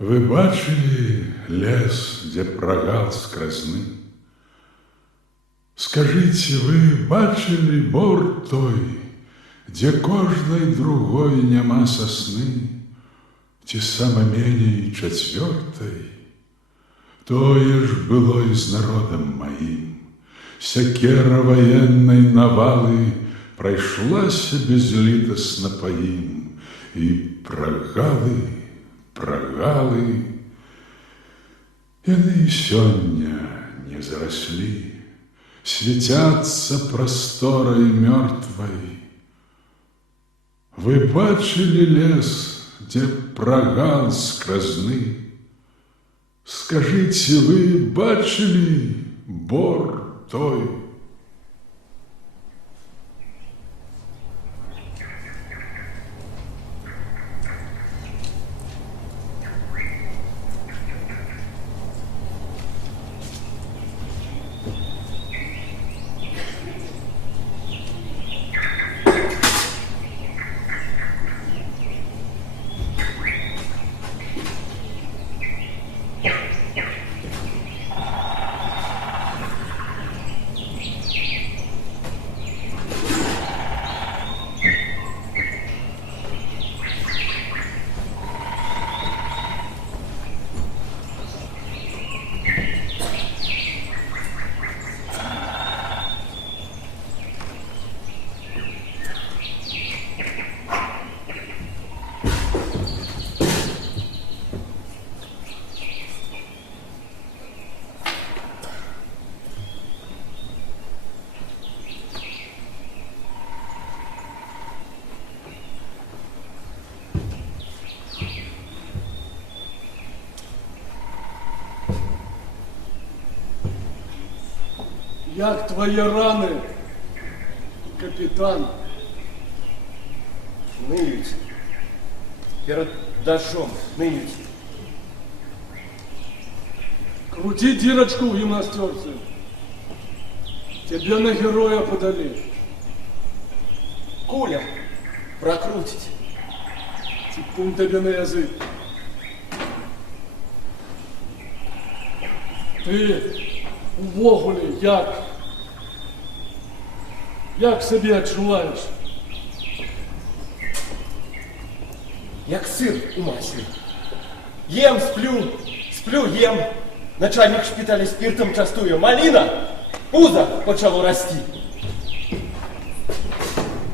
Вы бачылі лес, дзе прагал скразны? Скажыце, вы бачылі бор той, дзе кожнай другой няма сасны, ці сама меней чацвёртай? Тое ж было і з народам маім. Сякера ваеннай навалы прайшлася безлітасна па ім, і прагалы, яны і сёння не зараслі, свяцяцца прасторай мёртвай. Вы бачылі лес, дзе прагал скразны? Скажыце, вы бачылі бор той? Як твои раны, капитан? Ныють. Перед дождем ныють. Крути дырочку в гимнастерце. Тебя на героя подали. Куля прокрутить. Типун тебе на язык. Ты увогуле як себе адчуваеш? Як сыр у масле. Ем, сплю, ем. Начальник шпиталя спиртом частую. Малина, пузо почало расти.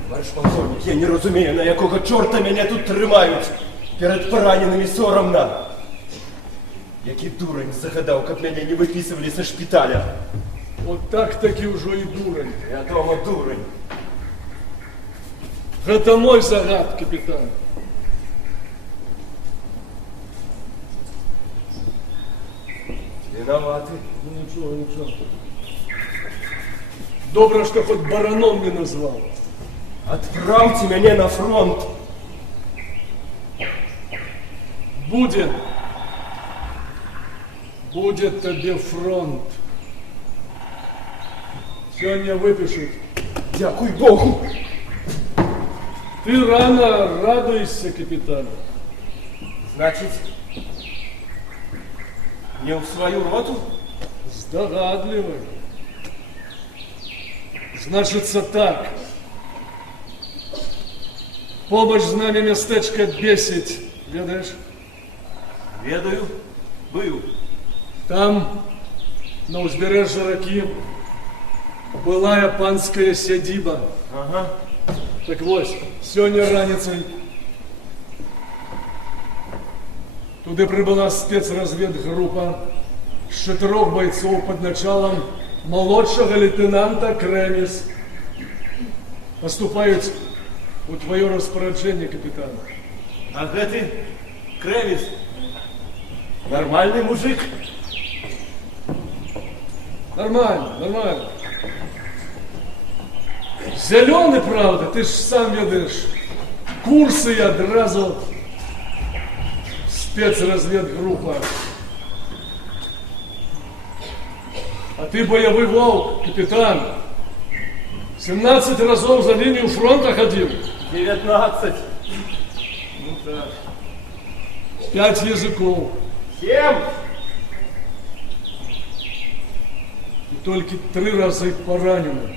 Товарищ полковник, я не разумею, на якого чорта меня тут тримають. Перед пораненными соромно. Який дурень загадав, каб меня не выписывали со шпиталя. Вот так таки уже и дурень. Я дома дурень. Это мой загад, капитан. Виноваты. Ну ничего. Добро, что хоть бараном не назвал. Отправьте меня на фронт. Будет тебе фронт. Сегодня выпишут. Дякуй Богу. Ты рано радуешься, капитан. Значит, не в свою роту? Здогадливый. Значится так. Побач з нами местечко бесить, ведаешь? Ведаю, быў. Там, на узбережье раки, былая панская сядиба. Ага. Так вот, сегодня раніцай туды прибыла спецразведгруппа с 4 бойцов под началом молодшего лейтенанта Кремис. Поступают у твое распоряджение, капитан. А гэты Кремис нормальный мужик? Нормально. Зеленый, правда, ты ж сам ведаешь. Курсы и одразу спецразведгруппа. А ты боевой волк, капитан. 17 разов за линию фронта ходил. 19. Ну так. 5 языков. 7. И только 3 раза поранены.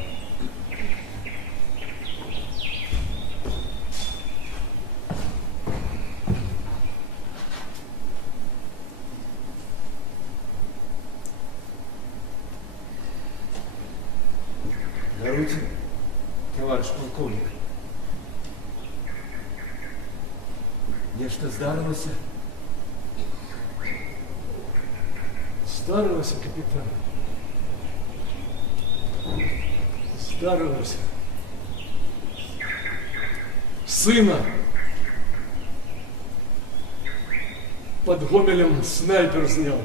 Даруйте, товарищ полковник. Нечто здарилося? Здарилося, капітан. Здарилося. Сына под Гомелем снайпер снял.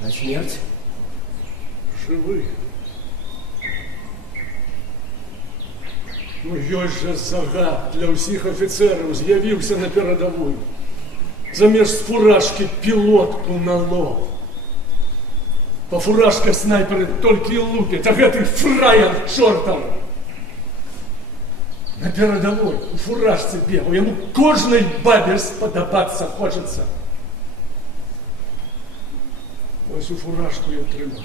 На смерть? Живы. Ну, ёсць жа загад для ўсіх афіцэраў, з'явіўся на перадавую. Замест фуражкі пілотку на лоб. Па фуражках снайперы толькі і лупяць, а гэты фраер чортаў. На перадавой у фуражцы бегаў, яму кожнай бабе спадабацца хочацца. Ось у фуражку я трымаў.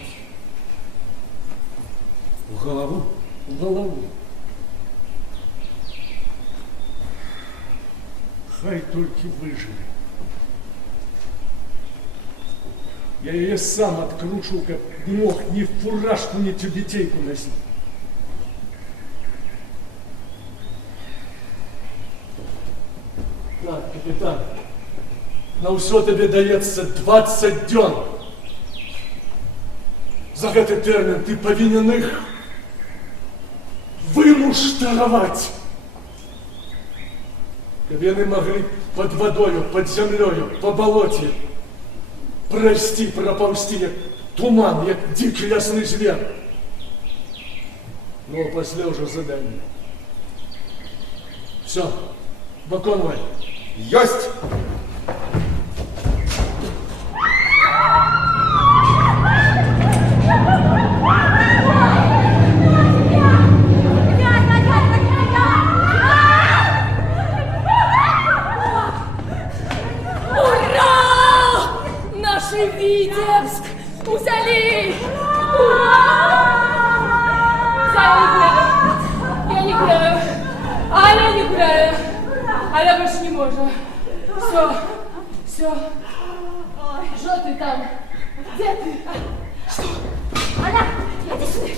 У голову? У галаву. Хай толькі выжыве. Я яе сам откручу, как мог, ни фуражку, ни тюбетейку носить. Так, капитан, на ўсё тебе даецца 20 дзён. За гэты тэрмін ты павінен іх вымуштараваць. Каб яны маглі под водою, под зямлёю, по балоце прайсці, прапаўсці, як туман, як дзікі лясны звер. Ну, а пасля ўжо заданне. Все, выконвай. Ёсть! Витебск! Взяли! Ура! Я не гуляю. Аля не гуляю. Аля больше не может. Все. Что ты там? Где ты? Что? Аля, иди сюда.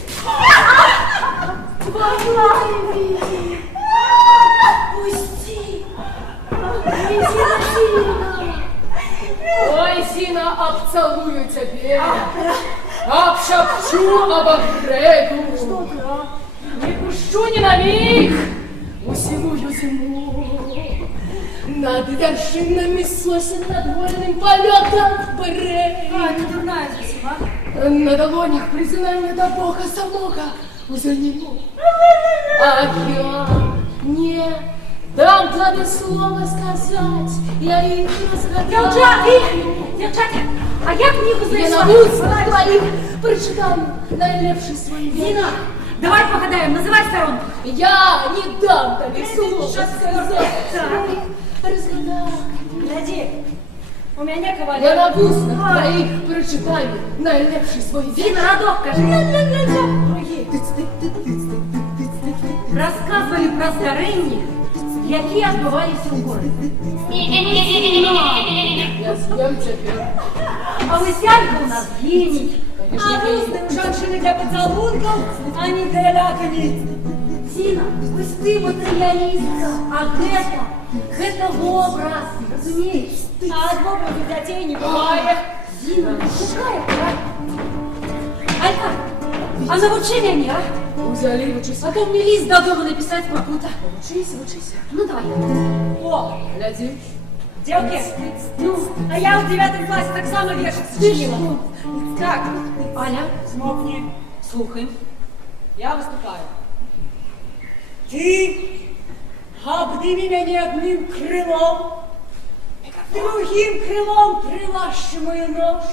Твоя Вити. Пусти. Ой, Зина, обцелую тебе, обшепчу, обогрею. Что ты, а? Не пущу ни на миг усилую зиму. Над вершинами сосен, над вольным полетом брей. Не дурная совсем, а? На долонях признание до Бога самого уже не мог. А я не дам тебе слово сказать, я их разгадаю. Девчата, а я книгу Я знайшла. на устах твоих прочитаю найлепший свой век. Зина, давай погадаем, называй сторонку. Я не дам тебе слово Что ты сказать. так? Разгадаю. Гляди, у меня не кавалер. Я на устах твоих прочитаю найлепший свой век. Зина, родок, кажи. Другі. Розказували про старинні, які відбувалися у городі. Я съем теперь. А веселка у нас гинет. Конечно, А русные женщины для поцелунков, а не для ляканий. Зина, вы ты материалистка, а это образ, разумеешь? А от образа детей не бывает. Зина, какая ты, Алька, а научи меня, а? Взяли, учись. А то мне лист до дома написать попута. Учись. Ну давай. О, гляди. Девки, ну, а я в 9 классе так само вешаться учила. Так, Аня, смолкни, слухай. Я выступаю. Ты обними меня одним крылом, другим крилом прилащу мою нож.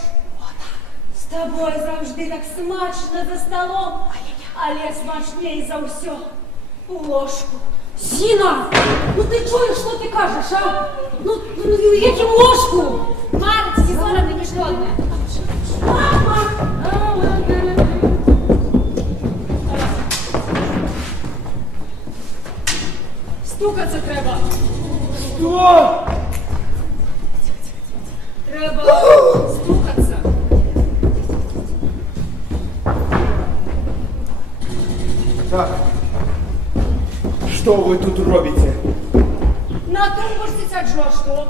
З тобою завжди так смачно за столом, але смачней за все Ложку. Зіна! Ну ти чуєш, що ти кажеш, а? Ну яким ложку? Марці, зараз мені ще одне. Мама! Стукаться треба. Что? Треба стукаться. Так. Что вы тут робите? На тумбочці сяджу, а що?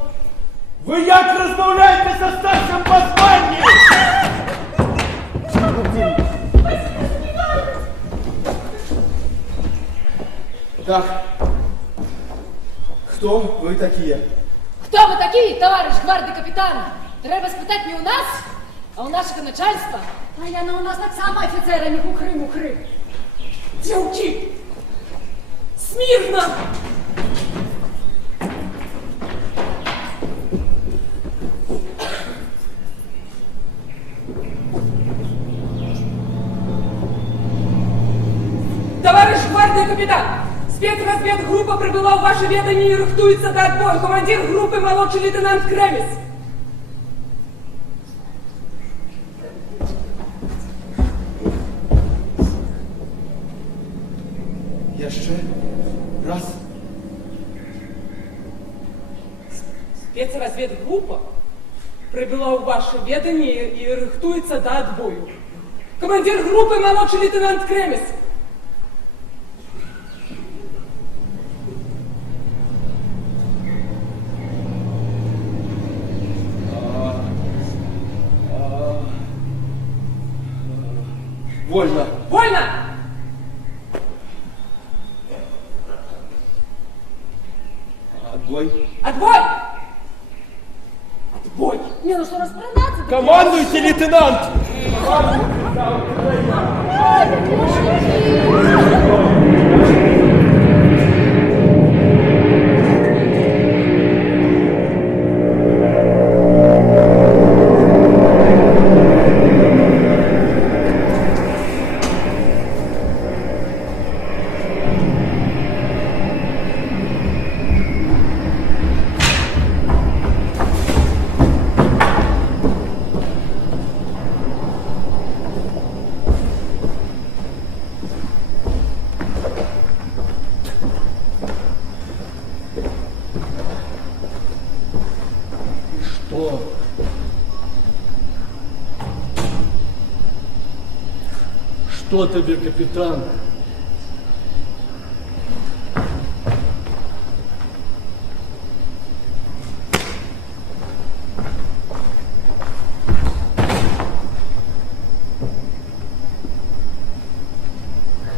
Вы як розмовляєте со старшим по званию? Так. Кто вы такие? Хто ви такі, товариш гвардії капітан? Треба спитати не у нас, а у нашого начальства. А я у нас так само офіцера, не мухри. Дівки! Смірно! Товарищ гвардии капитан, спецразведгруппа прибыла в ваше ведомие и рыхтуется до отбоя. Командир группы молодший лейтенант Кремес. Еще раз. Спецразведгруппа прибыла в ваше ведомие и рыхтуется до отбою. Командир группы молодший лейтенант Кремес. Вольно. Вольно! Отбой. Отбой! Отбой! Не, ну що розпринаться? Командуйте, лейтенант! Что? Что тебе, капитан?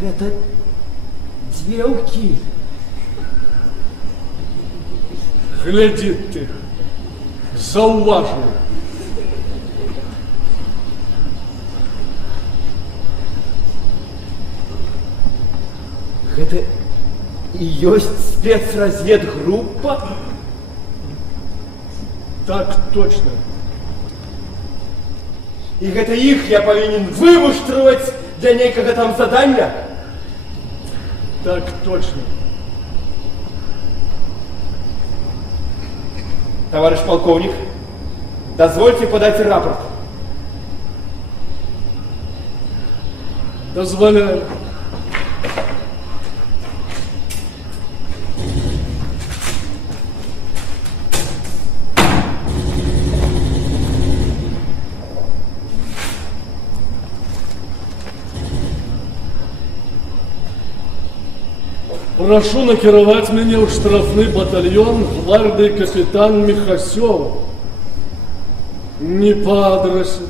Это девки. Гляди ты, зауважил. Это и есть спецразведгруппа? Так точно. И это их я повинен вымуштровать для некого там задания? Так точно. Товарищ полковник, дозвольте подать рапорт. Дозволяю. Прошу накировать меня в штрафный батальон гвардии капитан Михасев. Не по адресу.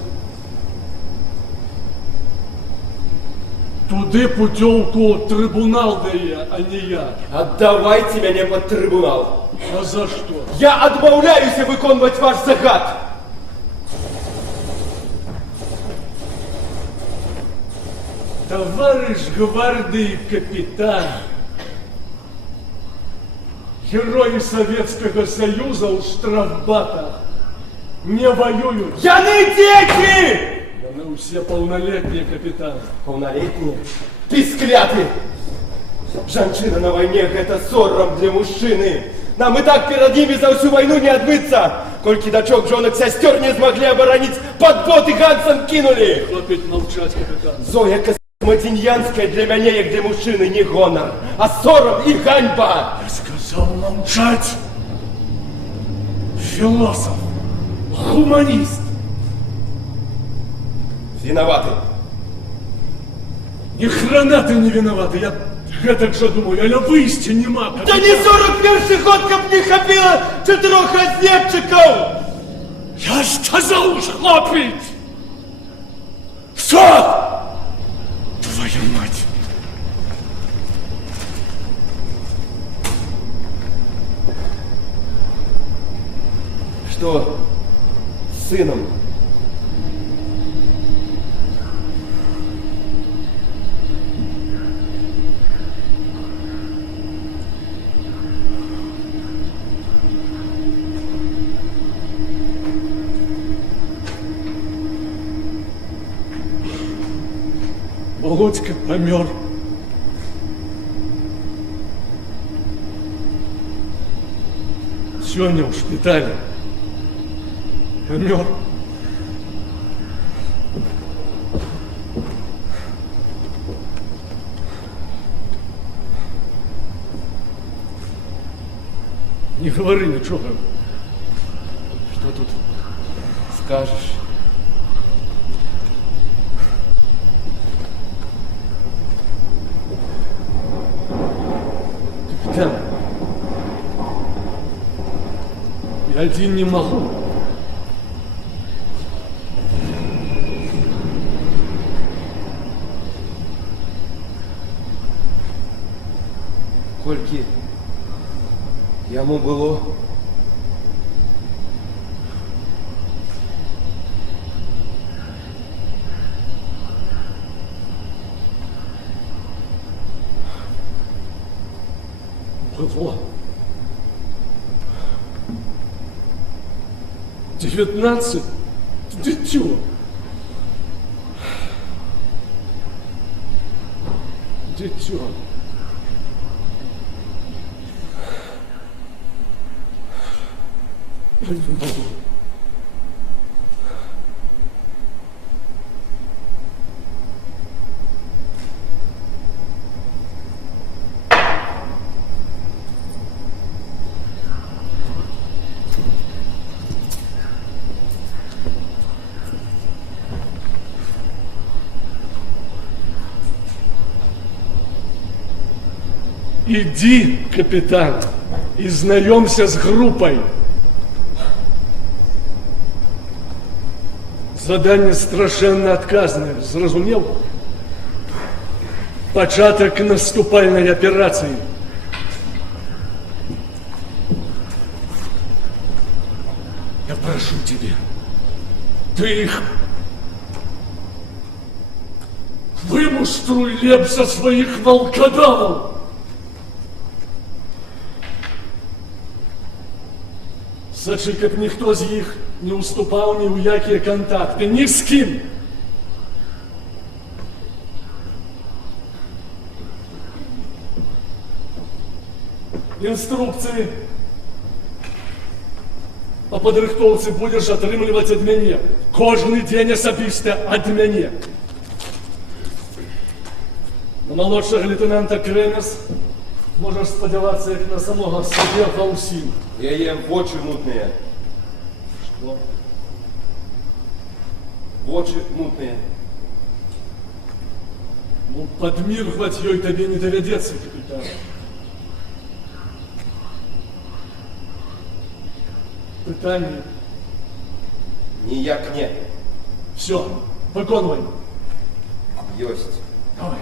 Туди путевку трибунал дає, а не я. Отдавайте меня под трибунал. А за что? Я отмовляюсь виконувати ваш загад. Товарищ гвардии капитан, герои Советского Союза у штрафбата не воюют. Яны дети! Мы все полнолетние, капитан. Полнолетние? Пискляты! Жанчына на войне – это сором для мужчины. Нам и так перед ними за всю войну не отбыться. Кольки дочок, жонок, сестер не смогли оборонить, под боты ганцам кинули. Хлопить молчать, капитан. Зоя Косматиньянская для меня, як для мужчины, не гонор, а сором и ганьба. Я сказал молчать. Философ, гуманист. Виноваты. Ни хрена ты не виноват. Я так же думаю, але выйсти не мог. Да не 41-й год, как не хапило 4 разведчиков! Я сказал хлопить! Что? Твою мать! Что с сыном? Володька помер. Сегодня в шпитале. Помер. Не говори ничего. Что тут скажешь? Капитан, я один не могу. Кольки яму было? Было. 19 дитё. Дитё. Я не могу. Иди, капитан, и знайомься с группой. Задание страшенно отказное, зрозумел? Початок наступальной операции. Я прошу тебя, ты их вымуштруй лепса своих волкодавов. Сачи, как ніхто з їх не уступав ні у які контакти, ні з ким. Інструкції по падрыхтоўцы будеш атрымліваць ад мяне. Кожны дзень асабіста ад мяне. На молодшага лейтенанта Кремес можешь сподіватися, як на самого себе Фаусіна. Я ем в очи мутные. Что? В очи мутные. Ну, подміргваць ёй табе не давядзецца, капітан. Пытанне. Ніяк не. Все, выконвай. Ёсть. Давай.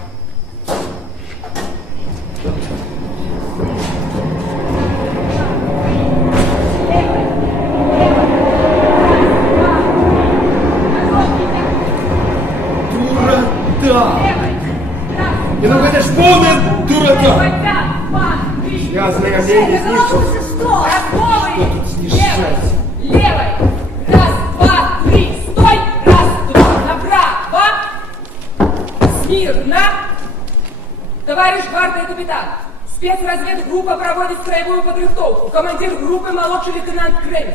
И ну это ж полная дурота! Связанные олени снижать. Что? Что тут снижать? Левой. Раз, два, три. Стой. Раз, два. Направо. Смирно. Товарищ гвардии капитан. Спецразведгруппа проводит краевую подрыхтовку. Командир группы молодший лейтенант Крейс.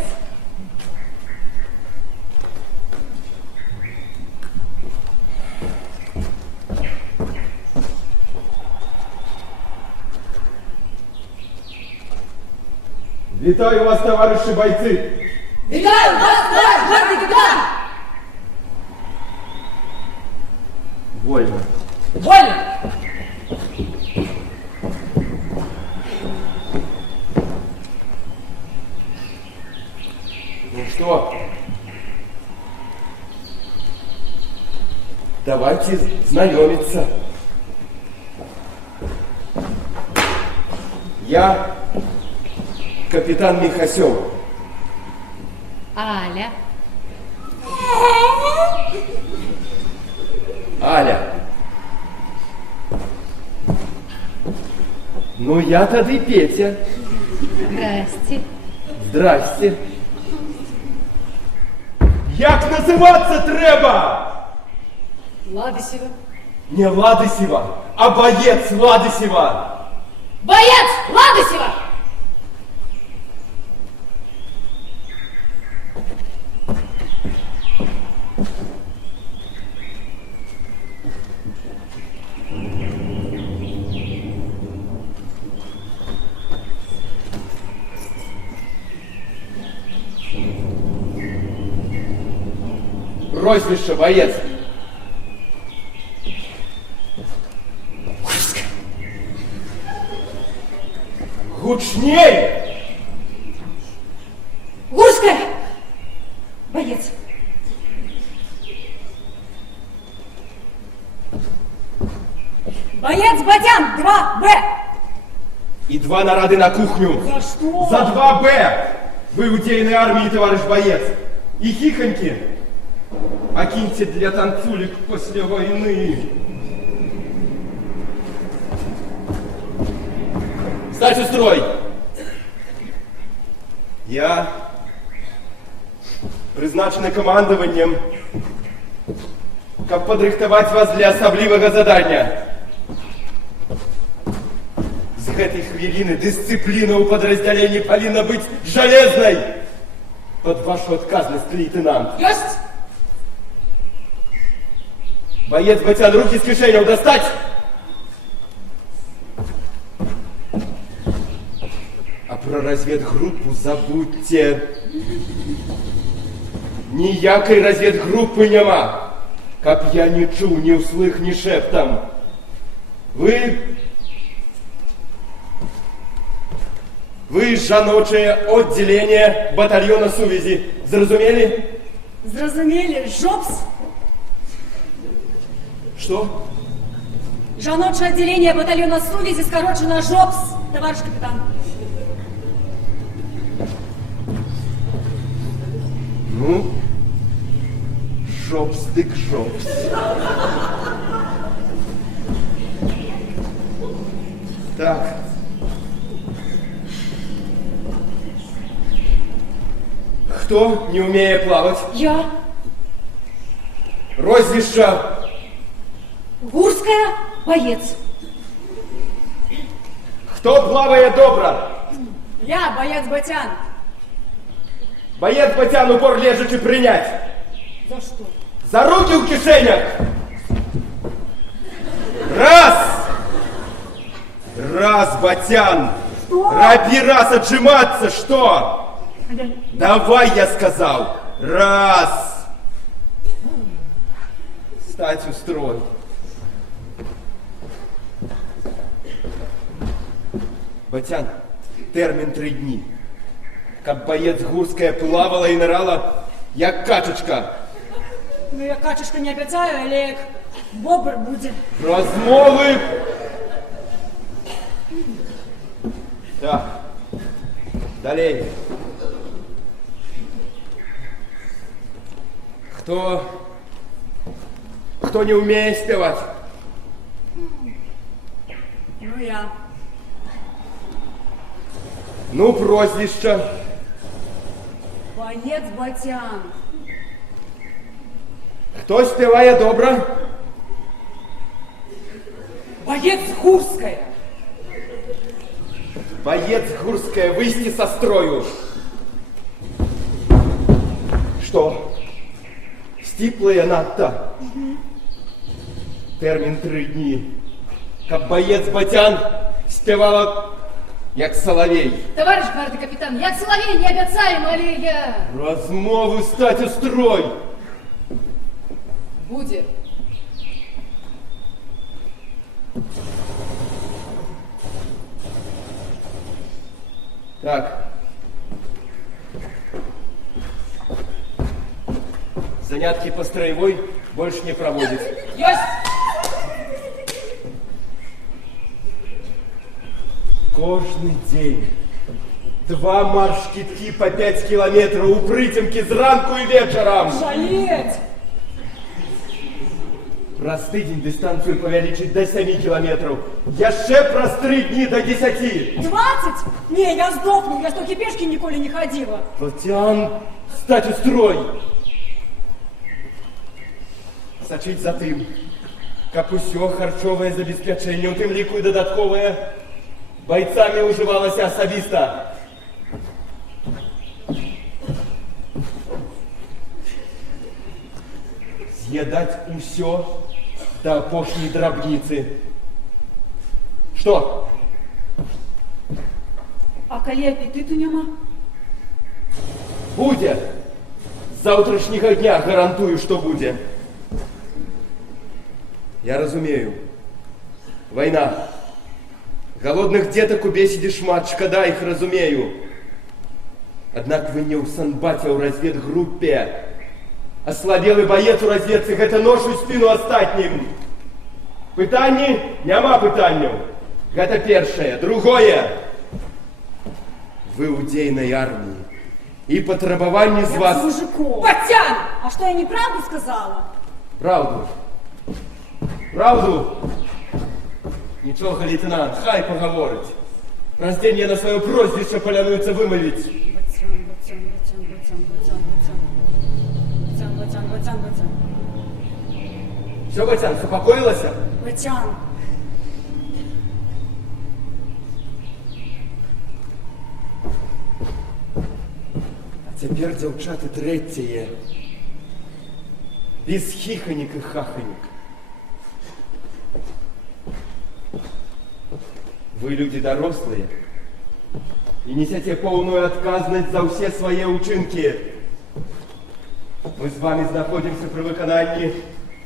Витаю вас, товарищи бойцы! Витаю вас, товарищ главный капитан! Вольно. Вольно! Ну что? Давайте знакомиться. Я капитан Михасев. Аля. Аля. Ну я тады Петя. Здрасте. Здрасте. Як називатися треба? Ладысева. Не Ладысева, а боец Ладысева. Боец Ладысева! Прозвище боец. Гучней! Гурская! Боец. Боец Батян, 2Б. И 2 нарады на кухню. За что? За 2Б! Вы удельной армии, товарищ боец. И хихоньки. Окиньте для танцулек после войны. Встать в строй! Я призначений командуванням, как подрыхтовать вас для особливого задания. З гэтай хвилины дисциплина у подразделений повинна быть железной. Под вашу отказность, лейтенант. Есть! Боец Батян, руки с кишеней достать! А про разведгруппу забудьте. Ніякой разведгруппы нема. Каб я не чуł, не услых ни шептом. Вы жаночее отделение батальона сувязі. Зразумели? Зразумели, жопс. Что? Жаночее отделение батальона Сувязи скорочено ЖОПС, товарищ капитан. Ну, жопс дык жопс. Так. Кто не умеет плавать? Я. Розвища. Гурская, боец. Кто плавает добро? Я, боец Батян. Боец Батян упор лежачи принять. За что? За руки в кишенях. Раз. Раз, Батян. Что? Раби раз отжиматься, что? Давай, я сказал. Раз. Стать устрой. Батян, термин 3 дні. Как боец Гурская плавала и нырала, як качечка. Ну, я качушка не обещаю, Олег. Бобр будет. Розмови. Так. Далее. Кто не умеет спевать? Ну, я. Ну, прозвище. Боец Батян. Кто спевает добро? Боец Гурская. Боец Гурская, выйти со строю. Что? Стиплые надто. Термін 3 дні. Каб боец Батян спевала, як соловей. Товарищ гвардии капитан, як соловей не обяцаем, але я... Размову стать у строй. Будет. Так. Занятки по строевой больше не проводит. Есть! Кожный день. 2 марш-китки по 5 километров у притемки зранку и вечером. Жалеть! Раз тыдень дистанцию повеличить до 7 километров. Яше праз 3 дни до 10. 20? Не, я сдохну, я столько пешки николи не ходила. Батян, стать у строй. Сачить за тым, каб усё харчовае забеспячэнне, у тым ліку і дадатковае, бойцами уживалася асабіста. З'ядаць усё до апошняй драбніцы. Что? А калі апетиту няма? Будзе. З заўтрашняга дня гарантую, что будзе. Я разумею. Война. Голодных деток у беседе шмат, шкода их разумею. Однак вы не ў санбаце, а ў разведгруппе. Ослабелый боец у разведцы, гэта нож у спину астатнім. Пытанні? Няма пытанняў. Гэта першае. Другое. Вы ў дзейнай арміі. І патрабаванні з вас... Мужиков. Батян! А что, я неправду сказала? Правду. Правду? Нічога, лейтенант, хай поговорить. Праз дзень я на сваё прозвішча палянуецца вымавіць. Батян, батян, батян, батян, батян, батян. Батян, батян, батян, батян. Всё, Батян, супокоилася? Батян. А цяпер, дзяўчаты, трэцяе. Без хиханек и хаханек. Вы люди дорослые и несете полную отказность за все свои учинки. Мы с вами находимся при выконании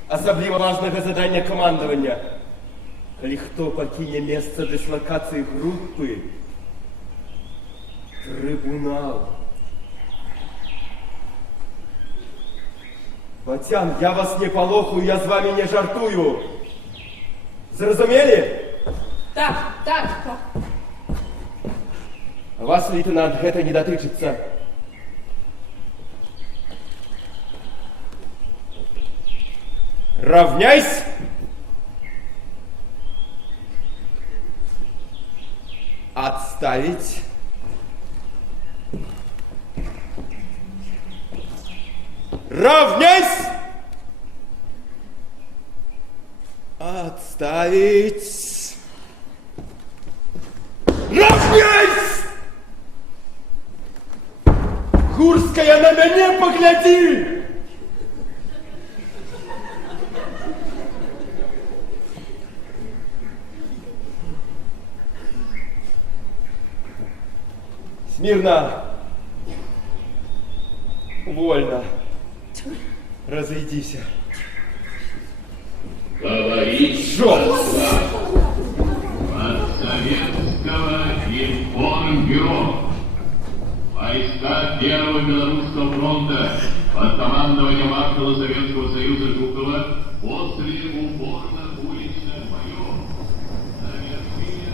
особливо важного задания командования. Коли кто покине место дислокации группы, трибунал. Батян, я вас не полохаю, я с вами не жартую. Зразумели? Так. А вас, лейтенант, это не датычыцца. Равняйсь! Отставить. Равняйсь! Отставить. Равняйсь! Гурская, на меня погляди! Смирно. Вольно. Разойдись. Говорить Жопа! от Советского информбюро. Войска Первого Белорусского фронта под командованием маршала Советского Союза Жукова после упорных уличных боев завершили...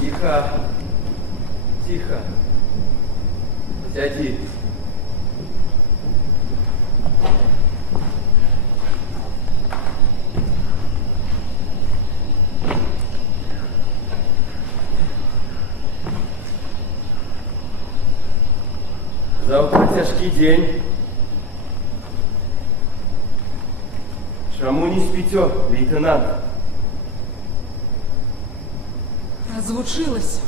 Тихо. Тихо. Сяди. Завтра тяжкий день. Чому не спите, лейтенант? Разлучилась.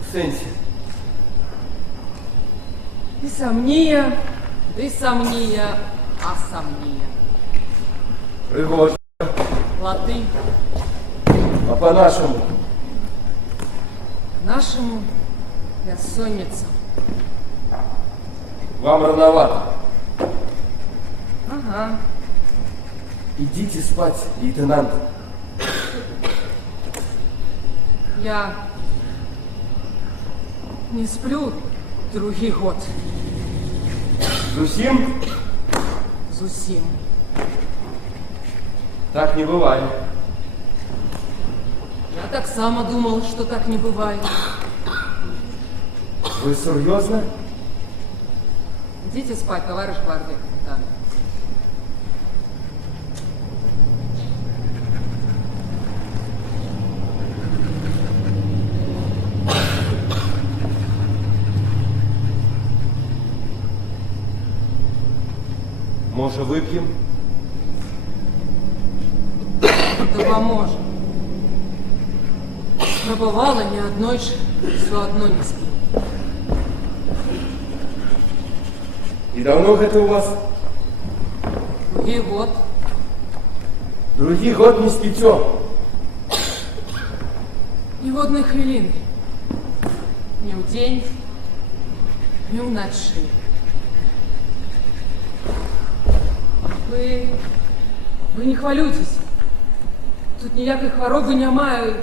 У сенсі. И сомния, а сомния. Пригожа. Латы. А по-нашему? Нашему бессонница. Вам рановато. Ага. Идите спать, лейтенант. Я не сплю другий год. Зусим? Зусим. Так не бывает. Я так само думала, что так не бывает. Вы серьезно? Идите спать, товарищ гвардия капитан. Может, выпьем? Да поможет. Пробывала ни одной, все одно не спит. И давно это у вас? Другий год. Другий год не спите. Ні в одной хвилины. Ни в день, ни в ночи. Вы не хвалюйтесь. Тут ніякої хвороби немає.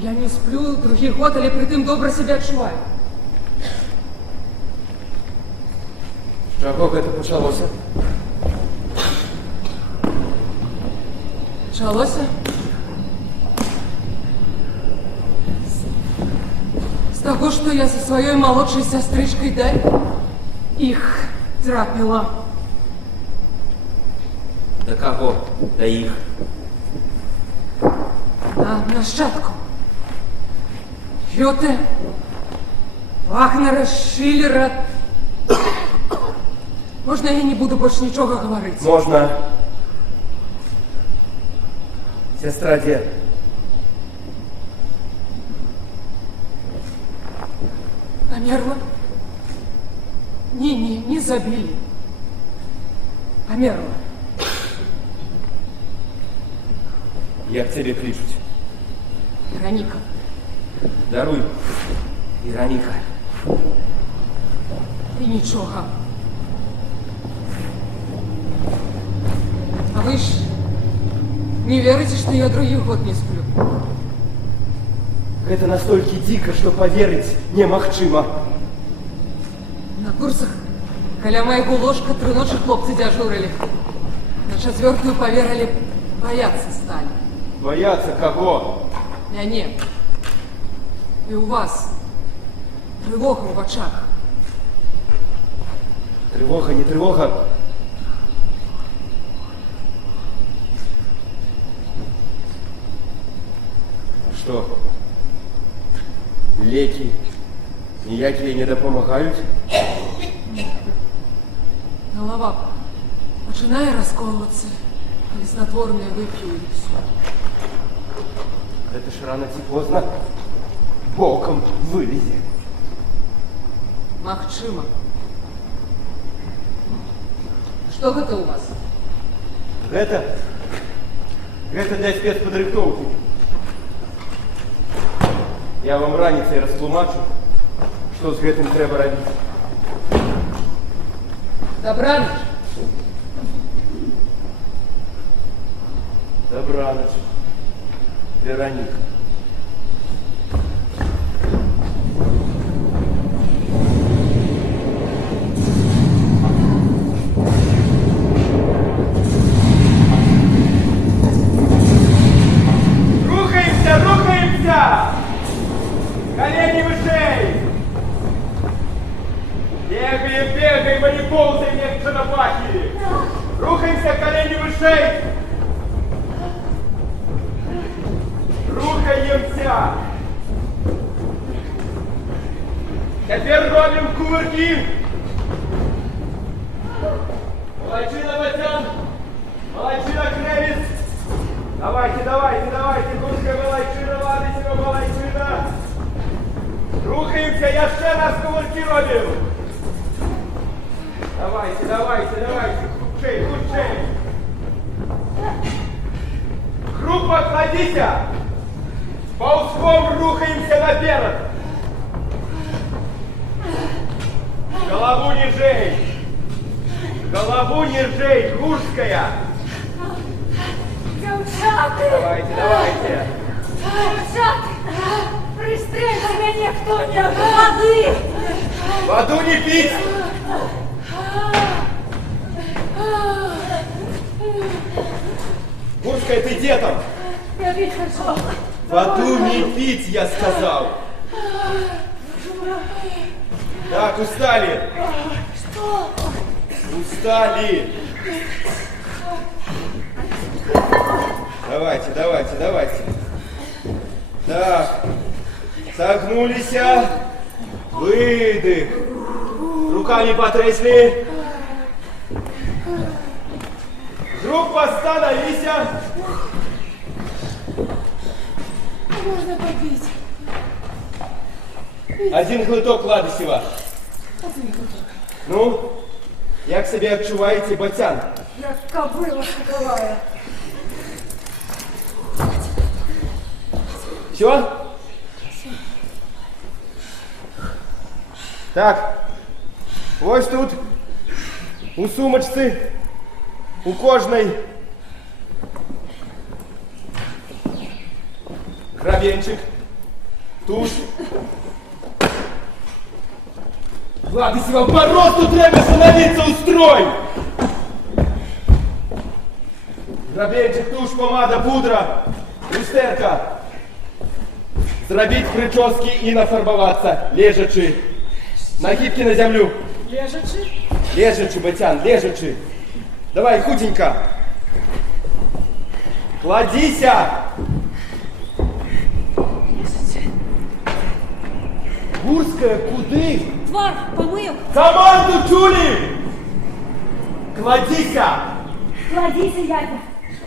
Я не сплю другий год, але при тим добре себе відчуваю. З чого це почалося? Почалося? З того, що я зі своєю молодшою сестричкою їх трапила. До кого? До их. На нащадку. Гёте, Вагнера, Шиллера. Можна я не буду больше нічого говорити? Можно. Сестра где? Померла? Не забили. Померла. Я к тебе кличусь. Вероніка. Даруй, Вероніка. І нічого. А ви ж не вірите, що я другий год не сплю? Это настолько дико, что поверить немагчыма. На курсах каля майго ложка 3 ночі хлопці дежурили. На 4-ю поверили, бояться стали. Бояться кого? Мяне. І у вас тривога в очах. Тревога, не тревога. Что? Леки ніякі не допомагають? Голова починає розколуватися, коли снотворне вип'ю і все. Это ж рано чи поздно боком вылезет. Магчыма. Что гэта у вас? Это для спецподрыхтовки. Я вам раніцей растлумачу, что з гэтым трэба рабіць. Добраніч. Добраніч, Вероніка. Рухаемся, рухаемся! Колени выше! Бегаем, бегаем, а не ползаем, як черепахи! Рухаемся, колени выше! Рухаемся! Теперь робим кувырки. Молодчина, Батян. Молодчина, Кремец. Давайте, давайте, давайте. Гурская молодчина, Ладысева молодчина. Рухаемся, я ще раз кувырки робим. Давайте, давайте, давайте. Худшей, худшей. Группа, кладися. Ползком рухаемся наперед. Голову ниже. Голову ниже, Гурская. Девчата! Давайте, давайте. Девчата! Пристрельте меня кто-нибудь! Воды! Воду не пить. Гурская, ты где там? Я пить хочу! Воду не пить, я сказал. Так, устали. Что? Устали. Давайте, давайте, давайте. Так. Согнулись. Выдох. Руками потрясли. Группа, остановись. Можно попить. Один глоток, Ладысева. Ну, як себе відчуваєте, Батян? Я кобыла шоковая. Все? Так, ось тут у сумочці у кожної грабенчик. Тут. Ладысева, порог тут треба становиться, устрой! Грабенчик, туш, помада, пудра, люстерка. Зробить прически и нафарбоваться, лежачи. Нагибки на землю. Лежачи? Лежачи, Батян, лежачи. Давай, худенько. Кладися. Гурская, куды? Твар, помыл. Команду чули! Кладися. Кладися, дядя.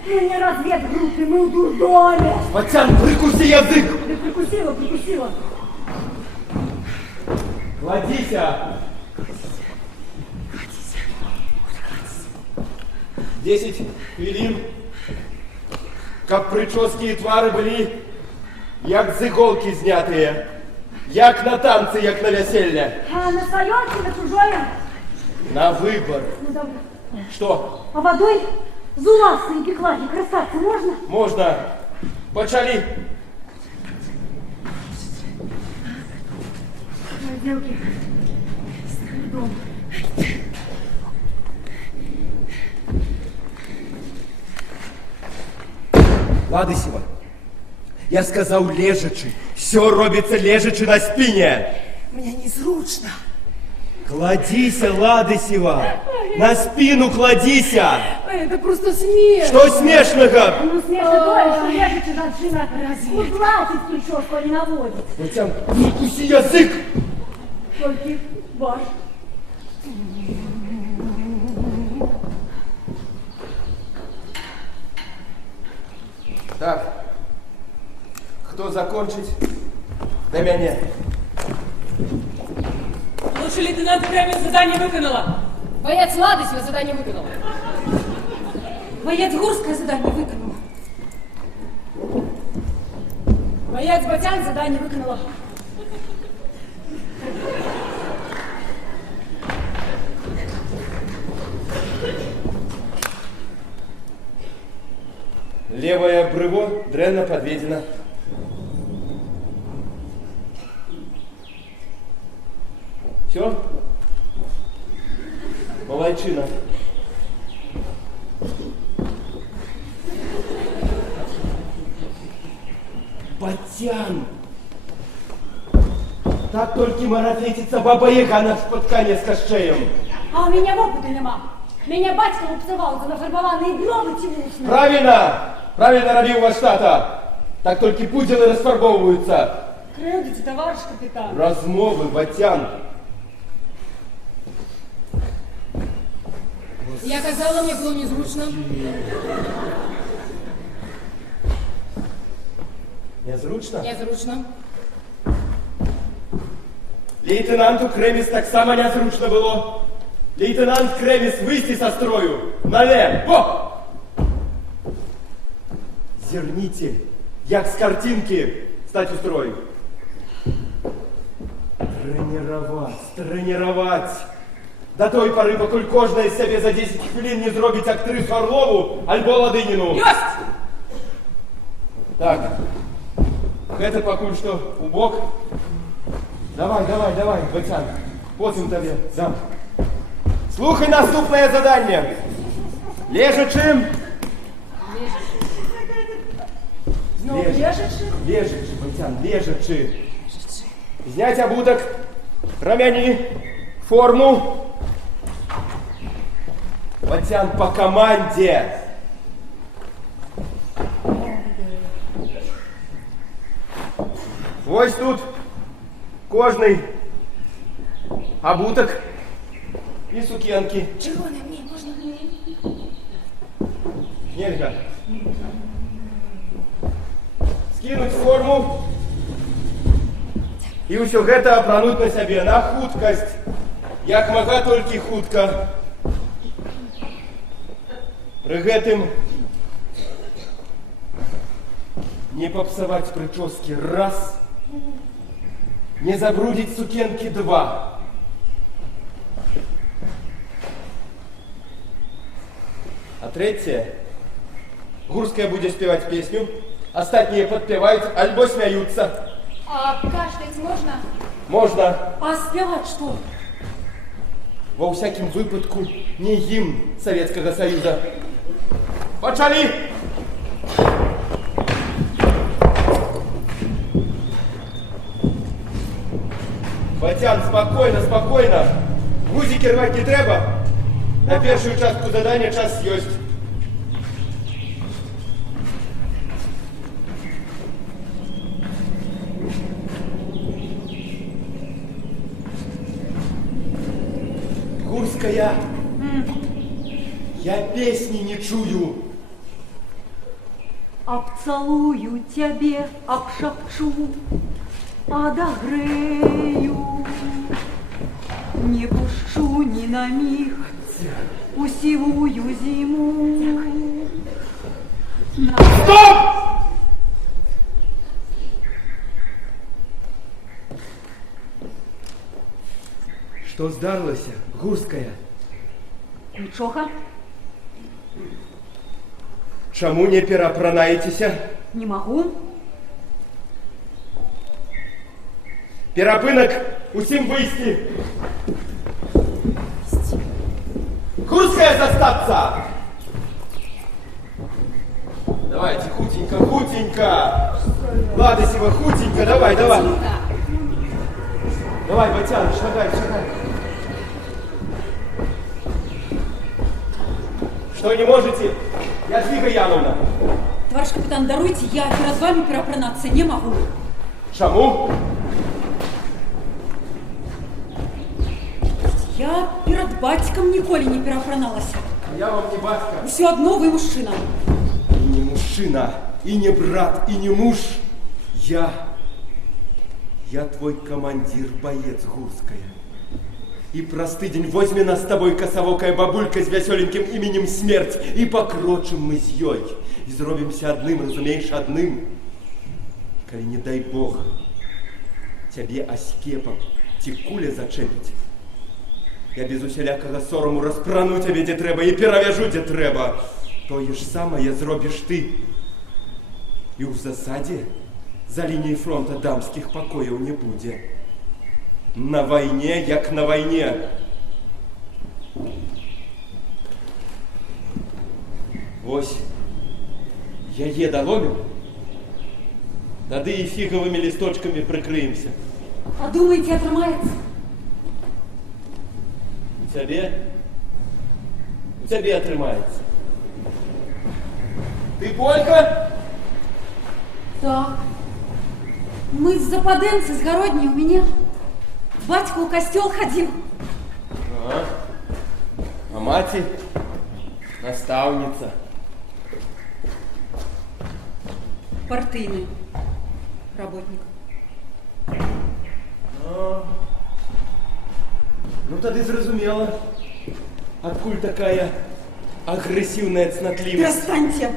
Мы не разведгруппе, мы в дурдоме. Батян, прикуси язык. Ты прикусила, прикусила. Кладися. 10 хвилин. Как прически и твары были, як з иголки знятые. Як на танцы, як на веселье. А на своем или на чужое? На выбор. Ну, добро. Что? А водой зуласы и пеклади красаться можно? Можно. Почали. Девки, дом. Ладысева, я сказал лежачи. Все робится лежачи на спине. Мне незручно. Кладися, Ладысева. На спину кладися. Это просто смех. Что смешного? Ну, смешно то, что лежачи женщина Разве? уплатить прическу, а не наводит. Батян, прикуси язык. Только ваш. Так, кто закончить? До меня. Лучший лейтенант Кремец задание выполнила. Боец Ладысева задание выполнил. Боец Гурская задание выполнила. Боец Батян задание выполнила. Левое брыво дренно подведено. Все? Молодчина. Батян! Так только марафетится баба-яга на споткание с кошеем. А у меня опыта нема. Меня батька упсовал за нафарбованные гробы тянушные. Правильно! Правильно робил ваш тата. Так только пуделы расфарбовываются. Крэдыце, товарищ капитан. Размовы, Батян. Я казала, мне было незручно. Незручно? Незручно. Лейтенанту Креміс так само незручно було. Лейтенант Креміс, вийти со строю. Налево! Зерните, як з картинки стать у строю. Тренировать. До той поры, покуль кожна із себе за 10 хвилин не зробить актрису Орлову альбо Ладыніну. Ёсть! Так, это покуль что у бок. Давай, Батян, потім тебе дам. Слухай наступне задання. Лежачим. Знову лежачи? Лежачи, Батян, лежачи. Знять обуток, рамяни, форму. Батян, по команде. Ось тут кожний обуток и сукенки. Червоне мені, можна мені? Нельзя. Скинуть форму и ўсё гэта апрануть на сябе на хуткасць, як мага толькі хутка. Пры гэтым не попсаваць прычоскі раз, не забрудзіць сукенкі два. А третье, Гурская будет спевать песню, остальные подпевают, альбо смеются. А кашлять можно? Можно. А спевать что? Во всяким выпадку не гимн Советского Союза. Почали! Батян, спокойно. Гузики рвать не треба. На першую частку задания час есть. Гурская, я песни не чую. Обцелую тебе, обшепчу, подогрею. Не пущу ни на миг у сивую зиму. Стоп! Что здарилося, Гурская? Нічога? Чаму не перапранаецеся? Не могу. Перапынак усім выйсці. Гурская застаться! Давайте, худенько. Ладосева, худенько, давай. Давай, Батян, шагай. Что не можете? Ядвига Яновна. Товарищ капитан, даруйте, я перед вами перапранаться не могу. Чаму? Я перед батьком ніколи не перапраналася. А я вам не батька. Все одно вы мужчина. И не мужчина, и не брат, и не муж. Я твой командир, боец, Гурская. И простый день возьми нас с тобой косовокая бабулька с веселеньким именем Смерть, и покрочим мы с ёй, и зробимся одним, разумеешь, одним. Коли не дай Бог, тебе оскепом текуля зачепить, я без усялякого сорому распрану тебе, де треба, и перавяжу, де треба. Тое ж самое зробишь ты. И в засаде за линией фронта дамских покоев не будет. На войне, як на войне. Вось, яе доломим, тады и фиговыми листочками прикрыемся. А думаете, отрымается? У тебе отрымается. Ты полька? Так. Мы с западенцы, с Городни, у меня батька у костел ходил. А мати наставница. Партийный работник. Ну тады зразумела, адкуль такая агрессивная цнотливость. Перестаньте!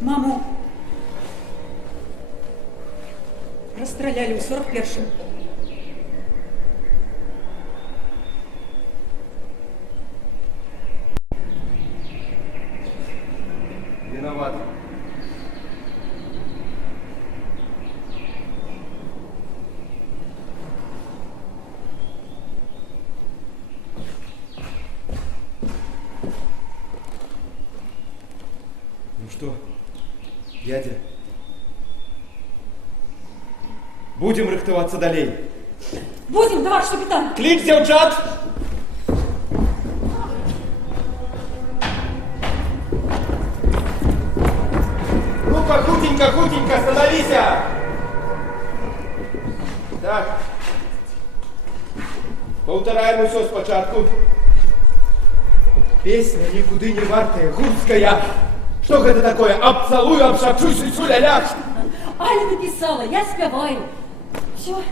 Маму расстреляли в 41-м. Виноват. Ну что, дядя, будем рыхтоваться далей. Будем, товарищ капитан! Клич девчат! Ну-ка, худенько, становись! Так. Повторяем все спочатку. Песня никуда не вартая, гурская. Что это такое? Обцалую, обшапчусь, ля-ля. Аля написала, я спеваю. Все.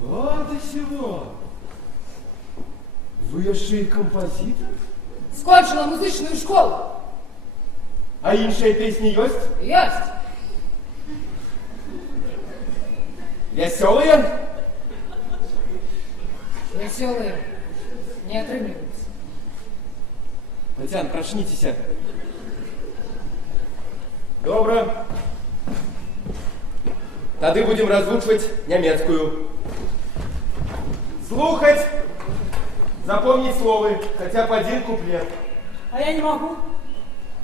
Ладно сего. Вы еще и композитор? Скончила музычную школу. А іншая песни есть? Есть. Веселые? Веселые. Не отрываются. Татьяна, прочнитесь. Добро. Тады будем разучивать немецкую. Слухать, запомнить словы, хотя бы один куплет. А я не могу.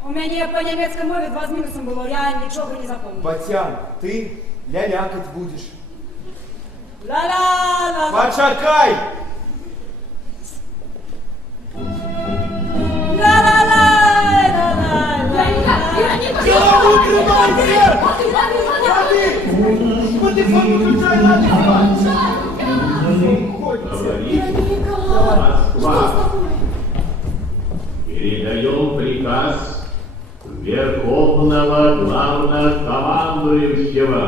У меня по немецкой мове 2 с минусом было, я ничего не запомнила. Батян, ты лялякать будешь. Ла-ла-ла. Почакай! Голову тримайте! Лады! Патефон выключай, лады! Москва. Передаем приказ Верховного Главнокомандующего.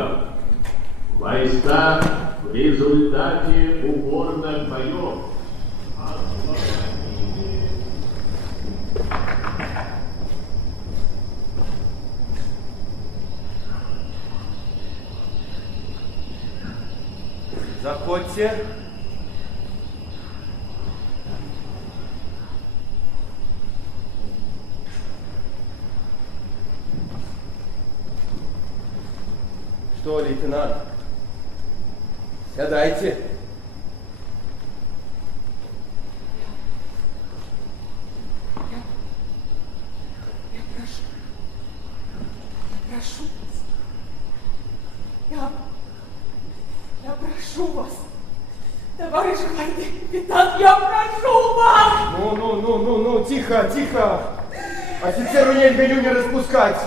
Войска в результате упорных боев Заходите. Что, лейтенант? Сядайте. Я прошу вас, товарищ капитан, я прошу вас! Ну, тихо. Офицеру нельзя не распускать.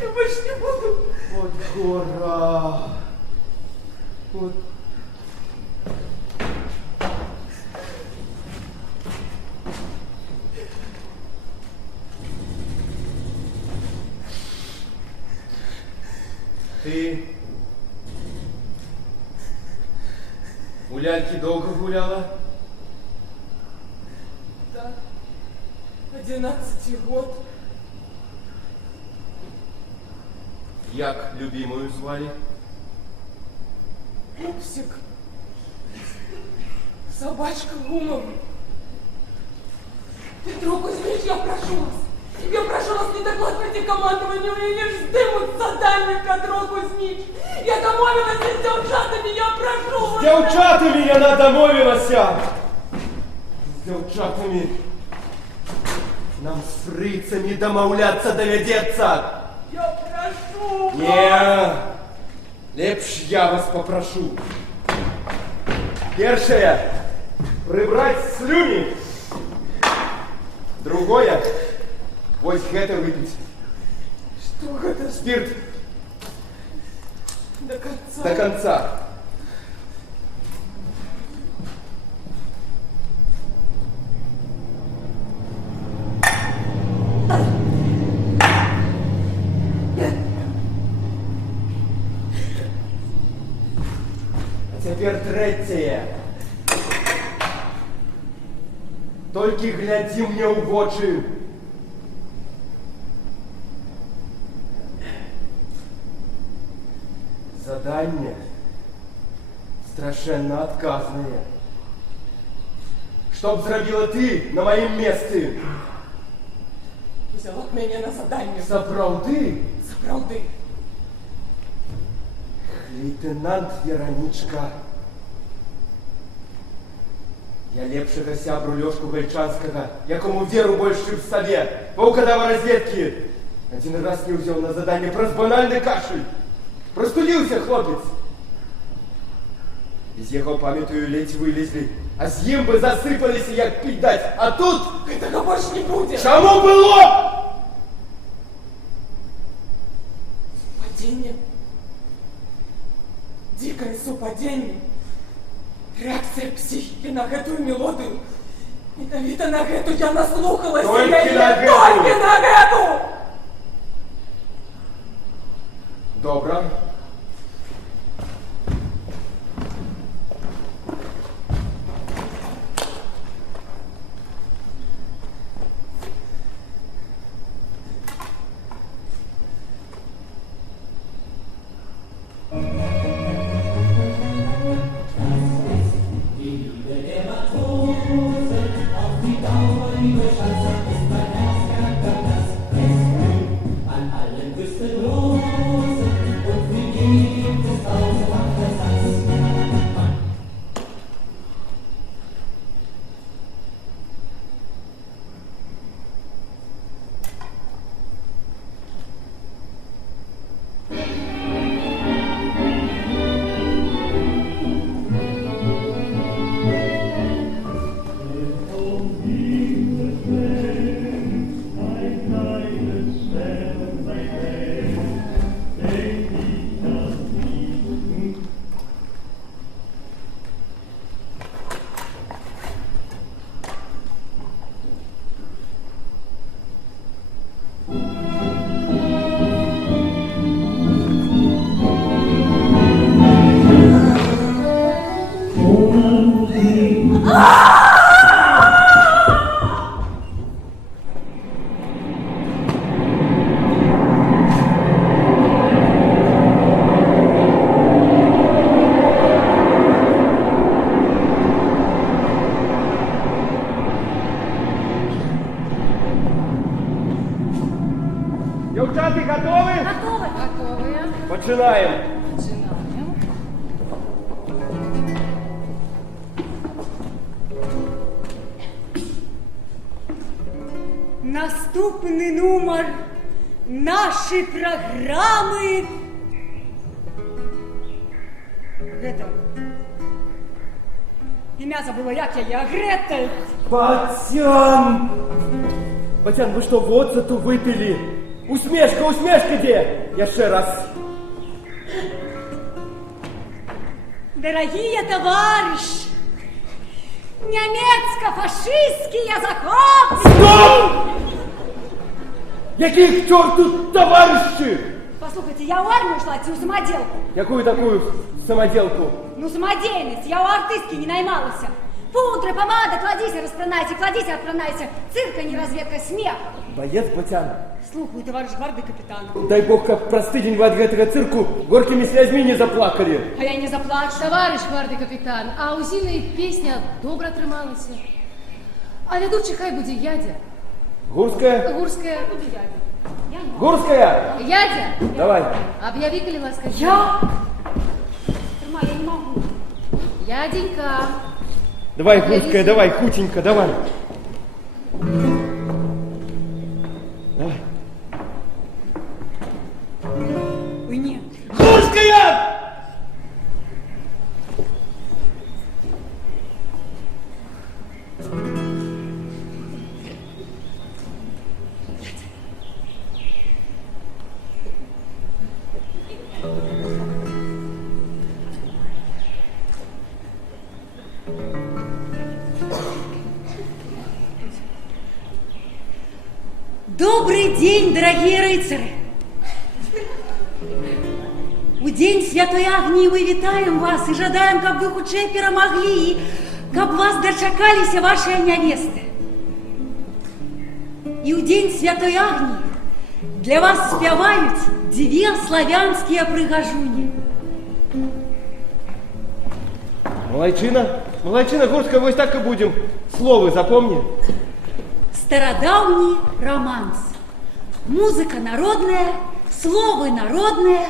Я больше не буду. Вот гора. Вот. Ты у ляльки долго гуляла? Да, 11 год. Як любимую звали? Пупсик. Собачка Гумова. Петро Кузьмич, я прошу вас. Я прошу вас, не докладывайте командованию, и не вздымут задание, Петро Кузьмич. Я домовилась с девчатами, я прошу вас. С девчатами я надомовилась. С девчатами. Нам с фрицами домовляться доведется. Я прошу вас. Не, лепш я вас попрошу. Первое, прибрать слюни. Другое, Вот это выпить. Что это? Спирт До конца. до конца. А теперь третье. Только гляди мне в очи. Задание страшенно отказное. Чтоб зробила ты на моем месте. Взяла к меня на задание. Сапраўды, Сапраўды. лейтенант Вероничка. Я лепшага сябру Лёшку Гальчанскага, якому веру больше в сабе, паўкадава разведки. Один раз не взял на задание праз банальный кашель. Простудился хлопец. Из его памятую ледь вылезли, а з ім бы засыпалися, як пить дать. А тут... Гэтага больше не будет. Чаму было? Падение. Дикое совпадение. Реакция психики на гэтую мелодию. Менавіта на гэту я наслухалася. Толькі яе, на гэту. Толькі на гэту! Добро. Девчата, готовы? Готовы. Готовые. Починаем. Начинаем. Наступний номер нашої програми. Гэта. Імя забыла, як я Грета. Батян! Батян, вы что, водца-то выпили? Усмешка, усмешка где? Еще раз. Дорогие товарищи, немецко-фашистские захваты! Стоп! Яких чёрт тут товарищи? Послухайте, я в армию ушла, ці у самоделку. Какую такую самоделку? Ну, самодельность, я у артистки не наймалася. Пудра, помада, кладите, кладите, отпранайте. Цирка, не разведка, смех. Боец, Батян. Слухаю, товарищ гварды капитан. Дай бог, как простынень вы от этого цирку горькими слезьми не заплакали. А я не заплачу. Товарищ гварды капітан, а у Зіни пісня добра трималася. А ведучий хай буде Ядя. Гурская? Гурська буде Ядя. Я не. Гурская! Ядя, Давай. об'яви, коли ласка. Я? Тырма, я не могу. Яденька. Давай, Гурская, давай, худенько, давай. Давай. Ой, нет. Гурская! Добрый день, дорогие рыцари! У День Святой Агнии мы витаем вас и жадаем, как вы хутчэй перамаглі, каб вас дачакаліся вашыя невесты. И у День Святой Агнии для вас спяваюць две славянские прыгажуні. Малайчына, Гурская, вось так и будем. Словы запомни. Стародавний романс. Музыка народная, словы народные.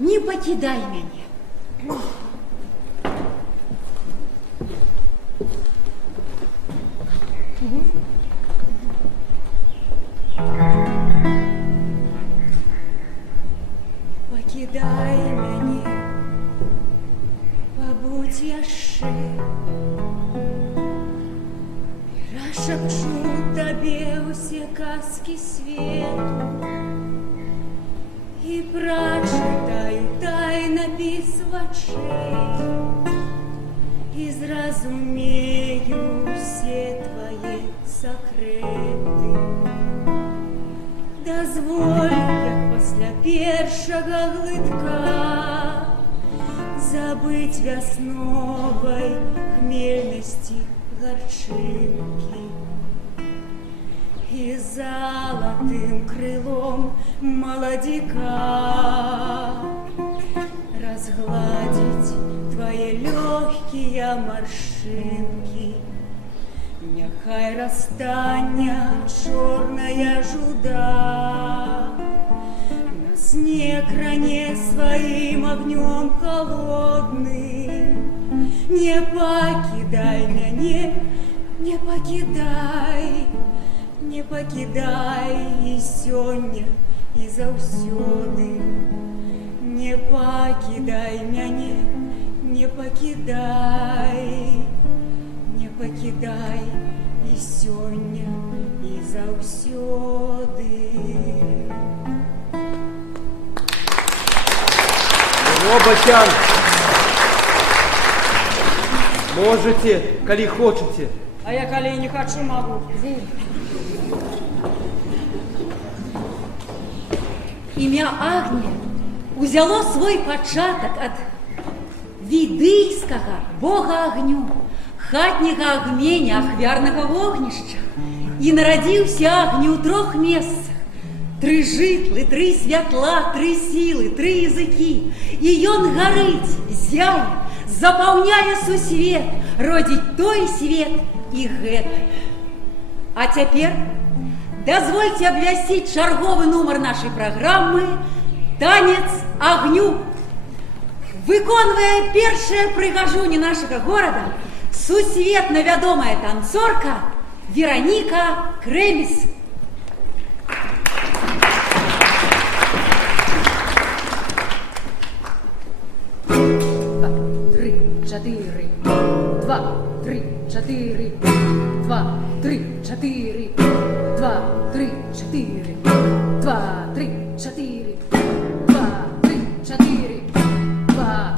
Не покидай меня. Покидай меня, побудь яшчэ. Расшепчу табе усе казкі свету и прочитаю тайнапіс вачэй и зразумею все твои секреты. Дозволь, як пасля першага глытка забыть вясновой хмельности горчинки и золотым крылом молодика разгладить твои легкие морщинки. Няхай расстання черная жуда нас не кране своим огнем холодным. Не покидай меня, не покидай, не покидай и сёння, и заўсёды. Не покидай меня, не покидай, не покидай и сёння, и заўсёды. Батян, можете, коли хочете. А я коли не хочу, могу. Імя Агния узяло свой пачатак ад відыйскага бога агню, хатняга агменя ахвярнага вогнішча, і нарадзіўся агню ў 3 месцах. 3 жытлы, 3 святла, 3 сілы, 3 языкі. І ён гарыць, зяе, запаўняе сусвет, родзіць той свет і гэты. А цяпер дазвольце абвясціць чарговы нумар нашай праграмы «Танец агню». Выконвае першая прыгажуня нашага горада сусветна вядомая танцорка Вероніка Крэміс. 2, 3, 4, 2, 3, 4, 2, 3, 4, 2, 3, 4, 2, 3, 4, 2, 3, 4, 2,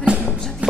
3, 4.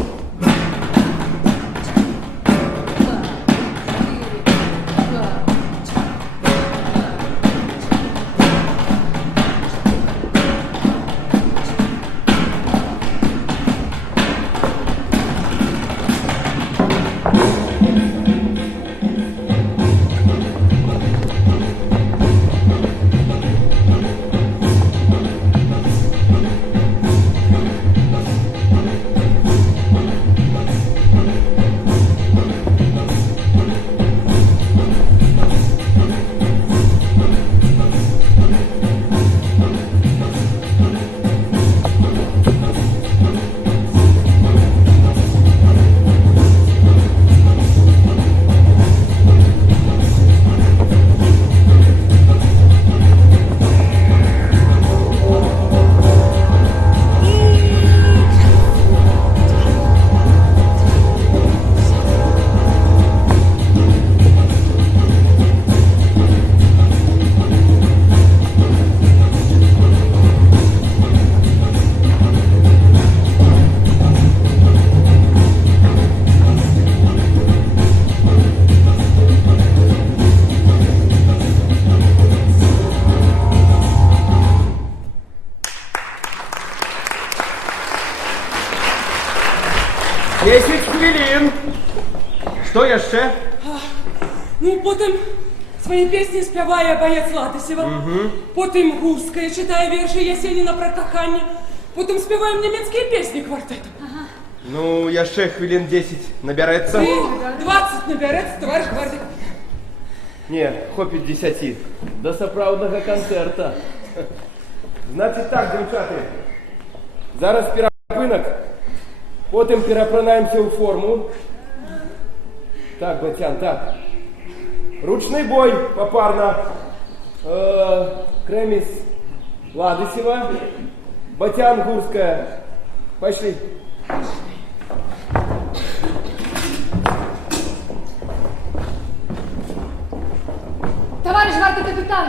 10 хвилин. Что еще? Ну, потім свої пісні співає боєць Латисєва. Потім Гурська читає вірші Ясеніна про кохання. Потім співаємо німецькі пісні квартетом. Ну, еще хвилин 10 набирается. І 20 набереться, товариш гвардія. Не, хопить 10. До справдного концерта. Значить так, дівчата. Зараз перепинок. Потім перепронаємося у форму. Так, Батян, так. Ручний бой попарно. Креміс Ладисева. Батян Гурская. Пошли. Товариш гвардії капітан,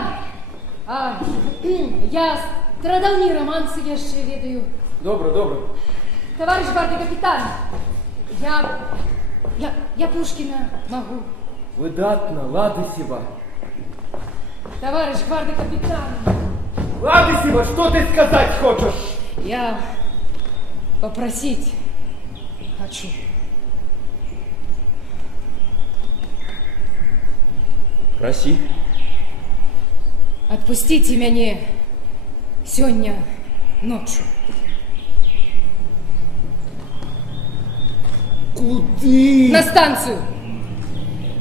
я стародавні романси ще ведаю. Добре, добре. Товариш гвардії капітан, я Пушкіна можу. Видатно, Ладисева. Товариш гвардії капітан. Ладисева, что ты сказать хочешь? Я попросить хочу. Проси. Отпустите меня сегодня ночью. Куды? На станцию.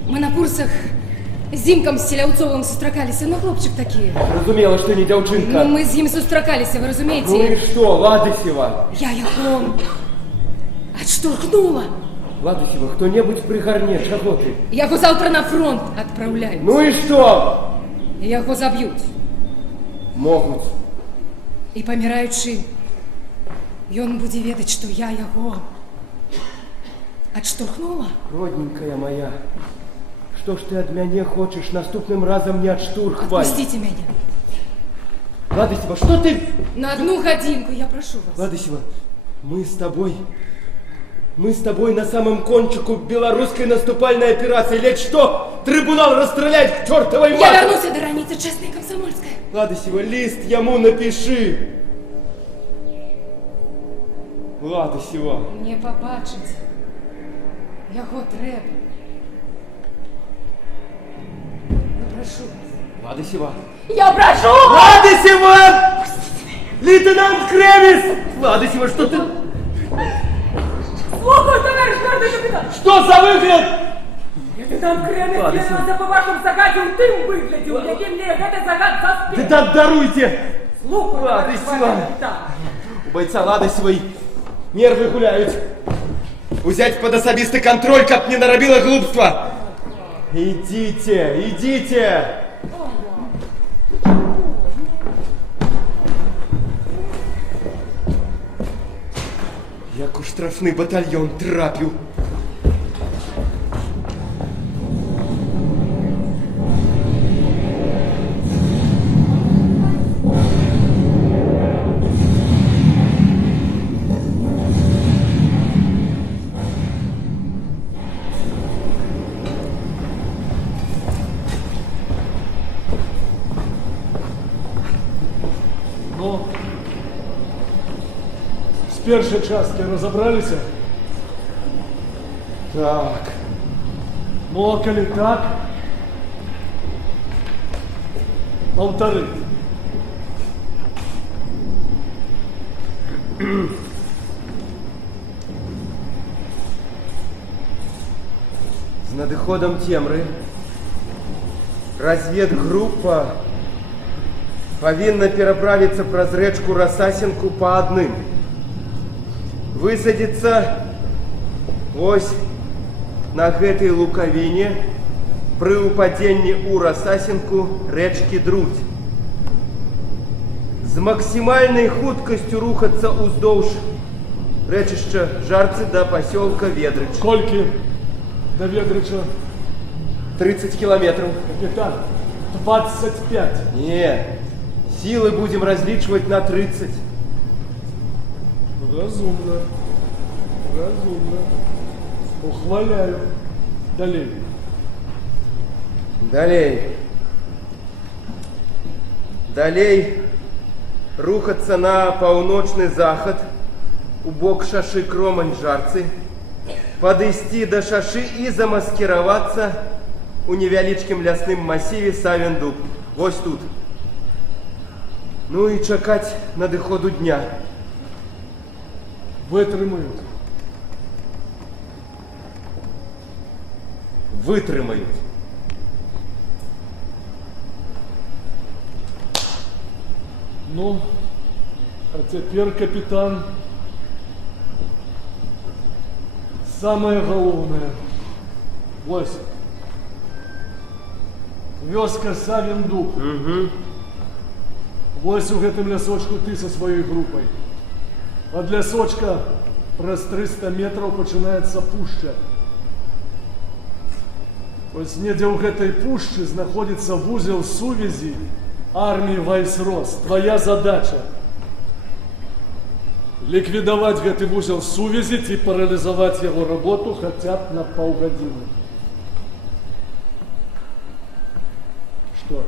Мы на курсах з Зімком з Селяўцовым сустракаліся, ну хлопчик такі. Разумела, что не девчинка. Ну, мы з ім сустракаліся, вы разумеете? Ну и что, Ладысева? Я яго отштурхнула. Ладысева, кто-нибудь пригорне, чего ты? Яго завтра на фронт отправляют. Ну и что? Яго забьют. Могут. І паміраючы, ён будзе ведаць, што я яго отштурхнула. Родненькая моя, что ж ты от меня хочешь? Наступным разом не отштурхвай. Отпустите меня. Ладысева, что ты? На 1 годинку, я прошу вас. Ладысева, мы с тобой на самом кончику белорусской наступальной операции. Лечь что? Трибунал расстрелять к чертовой матери! Я вернусь до границы, честная комсомольская. Ладысева, лист ему напиши. Ладысева. Мне побачить. Яго треба. Я прошу вас. Ладысева. Я прошу! Ладысева! Лейтенант Кремис! Ладысева, что ты? Слухай, товариш гвардії капітан! Что за выгляд? Лейтенант Кремес клянувся по вашому загаді у тим вигляді, у яким мені гэта загад заспів. Да даруйте! Слухай, товариш Ладысева. гвардії капітан! У бойца Ладысевой нервы гуляют. Взять под особистый контроль, как не наробило глупство. Идите, идите! Як у штрафний батальйон трапив. Ну, з першої частки розібралися? Так. Ну, а коли так, полторы. З надыходом цемры разведгруппа павінна пераправіцца праз рэчку Расасенку па адным. Высадзіцца вось на гэтай лукавіне пры упадзенні ў Расасенку рэчкі Друдь. З максімальнай хуткасцю рухацца ўздоўж рэчышча Жарцы да пасёлка Ведрыч. Колькі до Ведрыча? 30 километров. Капитан, 25. Не, силы будем различивать на 30. Разумно. Разумно. Ухваляю. Далей. Далей рухаться на паўночны захад у бок шашы Кромань-Жарцы. подойти до шашы и замаскироваться у невялічкім лясным массиве Савін-Дуб. Вось тут. Ну и чакать надыходу дня. Вытрымают. Вытрымают. Ну, а теперь, капитан, самое головное. Вось. Вёска Савін-Дуб. Вось у гэтым лясочку ты со своей группой. От лясочка праз 300 метров пачынаецца пушча. Вось недзе ў гэтай пушчы знаходзіцца вузел сувязі армии Вайсрос. Твоя задача ликвидовать гэты вузел сувязі и парализовать его работу хотя бы на полгодины. Что?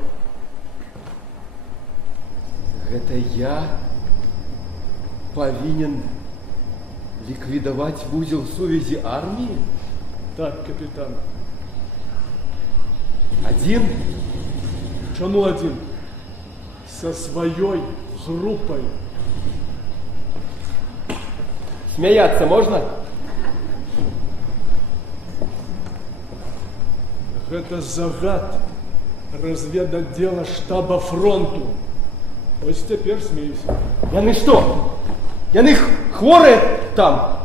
Это я повинен ликвидовать вузел сувязи армии? Так, капитан. Один? Чему один? Со своей группой. Смеяться можно? Это загад разведотдела штаба фронту. Вот теперь смейся. Яны что? Яны хворые там?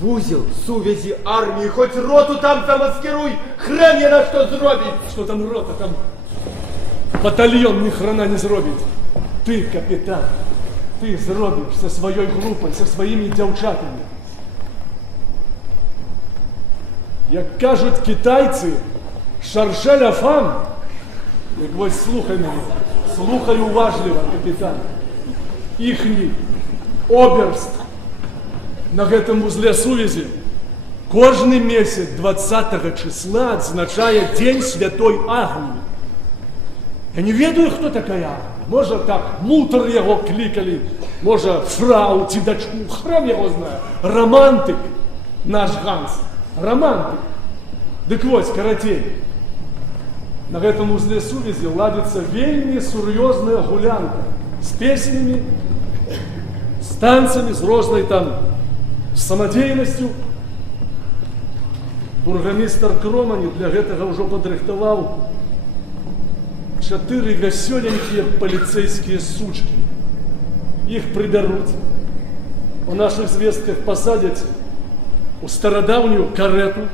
Вузел сувязі армии, хоть роту там замаскируй, хрен я на что зробить. Что там рота, там батальон ни хрена не зробить. Ты, капитан, ты зробишь со своей группой, со своими девчатами. Як кажут китайцы, шаршеля фам, як вось слухай мене, слухай уважливо, капитан. Ихний оберст на гэтым вузле сувязі кожны месяц 20 числа отзначае День Святой Агнии. Я не ведаю, кто такая Агния. Может, так мутр его кликали, может, фрау ці дачку, хрен его знае. Романтик наш Ганс, романтик. Дык вось, карацей, на гэтым узле сувязі ладится вельмі сур'ёзная гулянка с песнями, с танцами, с розной там самодеятельностью. Бургомистр Кромани для гэтага ўжо падрыхтаваў 4 вясёленькія полицейские сучки. Их приберут, у наших звестках посадят у стародавнюю карету.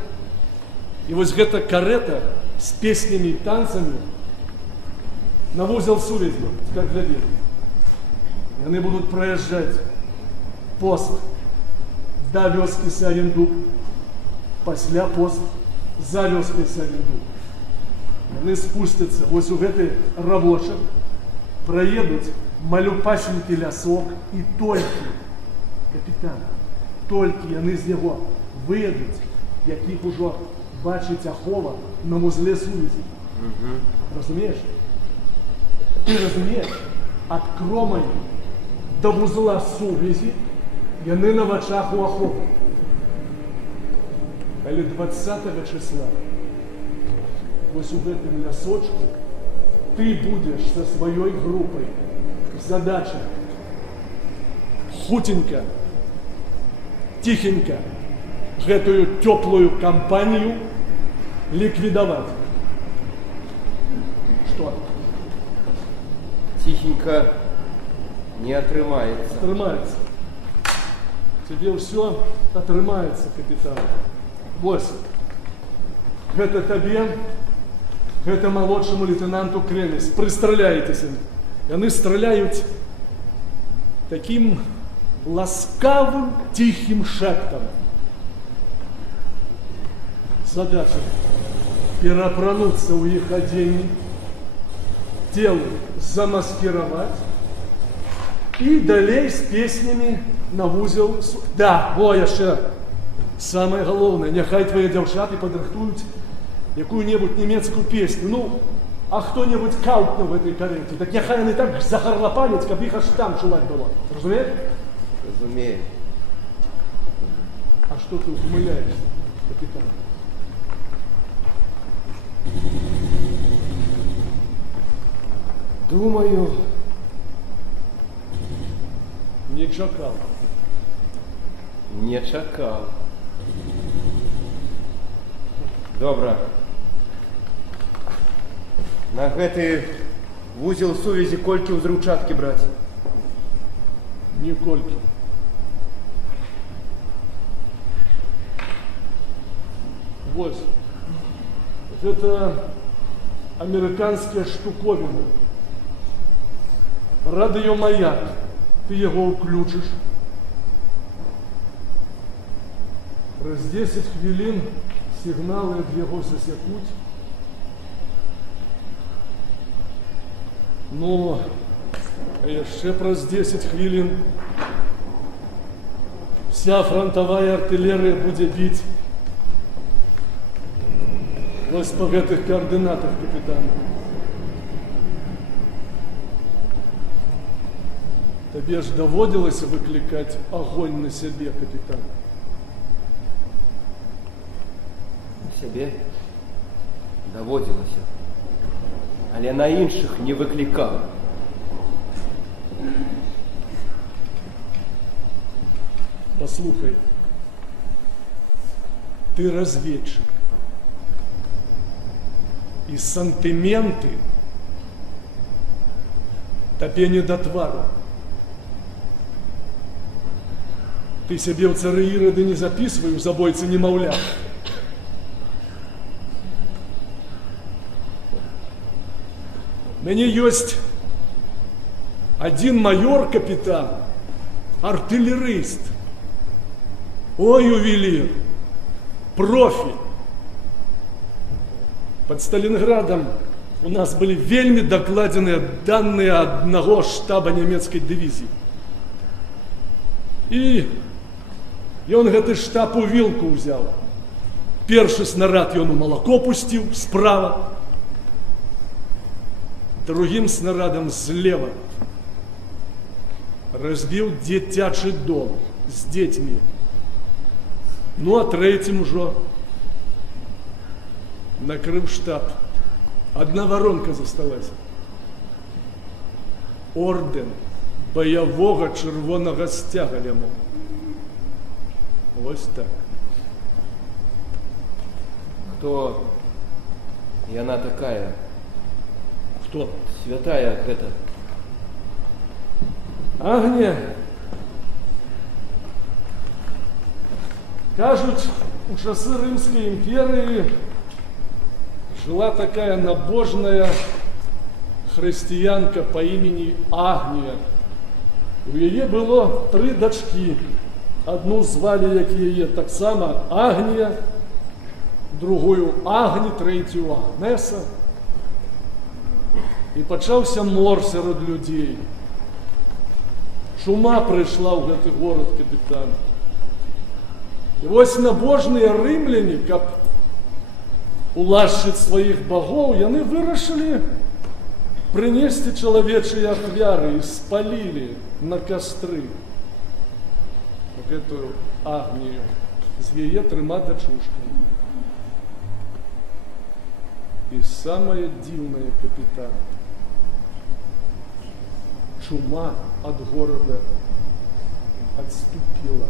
И вот эта карета с песнями и танцами на вузел сувязі, как глядит. И они будут проезжать пост до вёски Савін-Дуб, пасля пост за вёской Савін-Дуб. Они спустятся вот у этой рабочих, проедут малюпасенький лясок и только, капитан, только они из него выедут, яких уже бачить ахова на вузле сувязі. Разумеешь? Ты разумеешь? От Кромані до вузла сувязі яны на вачах у ахова. Але 20 числа вось у гэтым лясочку ты будешь со своей группой. Задача хутенько, тихенько гэтую теплую компанию ликвидовать. Что? Тихенько не отрымается. Отрымается. Тебе все отрымается, капитан. Вось. Это тебе, это молодшему лейтенанту Кремес. Пристраляйтесь. И они стреляют таким ласкавым, тихим шептом. Задача перапрануться у их одений, тело замаскировать и далей с песнями на вузел. Да, во яшчэ самое главное, няхай твои дзяўчаты падрыхтуюць якую-небудзь немецкую песню. Ну, а кто-нибудь каутне в этой карете, так няхай яны так захарлапаняць, каб іх аж там чуваць было. Разумееш? Разумею. А А что ты ухмыляешься, капитан? Думаю, Не чакал. не чакал. Добра. На гэты вузел сувязі колькі ўзрыўчаткі браць? Никольки. Вот. Это американская штуковина. Радиомаяк. Ты его включишь. Раз 10 хвилин сигналы от его засекут. Ну, а яшчэ праз 10 хвилин вся фронтовая артиллерия будет бить. Вось по гэтых координатах, капитан. Тебе ж доводилось выкликать огонь на себе, капитан? Сябе даводзілася, але на іншых не выклікаў. Послухай, ты разведчик. И сантименты тебе не до твару. Ты себе в цары Іроды не записывай, у забойцы немаўля. Мяне ёсць один майор, капитан, артиллерист. Ой, ювелир, профи. Под Сталинградом у нас были вельми докладенные данные одного штаба немецкой дивизии. И он гэты штаб у вилку взял. Першы снарад ён у молоко пустил справа, другим снарядом слева разбил дзіцячы дом с детьми. Ну а третьим уже накрыл штаб. Одна воронка засталась. Орден боевого червоного стяга яму. Вот так. Кто яна такая? Кто? Святая гэта. Агния. Кажуть, у часы Римской империи жила такая набожная християнка по имени Агния. У яе было 3 дочки. Одну звали, як яе, так само Агния, другую Агни, третью Агнеса. И пачаўся мор сярод людей. Чума пришла в гэты город, капитан. И вось набожные рымляне, каб улашчыць сваіх богоў, яны вырашылі прынесці чалавечыя ахвяры и спалили на костры гэтую Агнію з яе 3 дачушкамі. И самое дивное, капитан, чума от города отступила.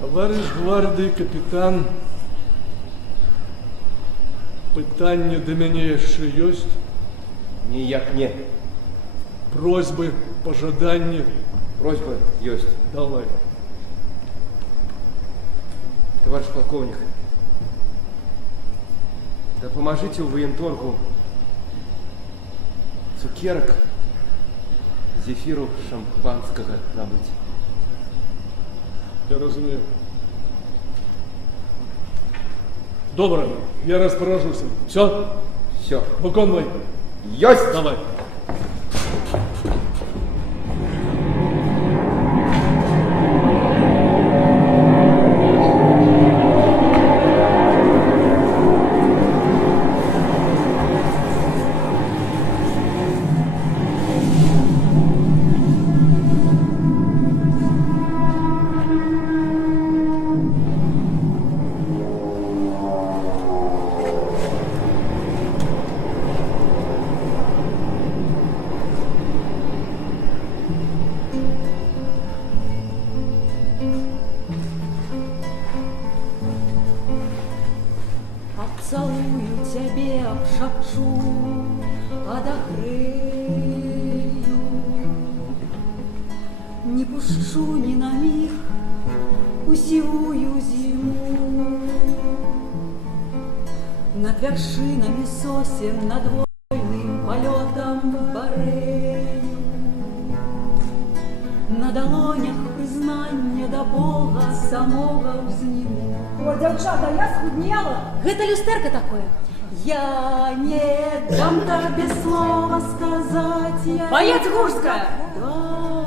Товарищ гвардии капитан, пытанне до мяне яшчэ ёсць? Ніяк не. Просьбы, пожаданні? Просьба ёсць. Давай. Товарищ полковник, дапамажыце ў военторгу цукерак, зефиру, шампанского набыть. Я разумею. Добре, я распоряжусь. Все? Все. Выконвай. Ёсть! Давай. шапчу, адагрэю. Не пушчу ни на миг у сівую зиму. Над вершинами сосен, над вольным полетом барею. На долонях признання до Бога самого взніму. О, девчата, я схуднела. Гэта люстэрка такое. Я не дам тебе слова сказать. Боец Гурская!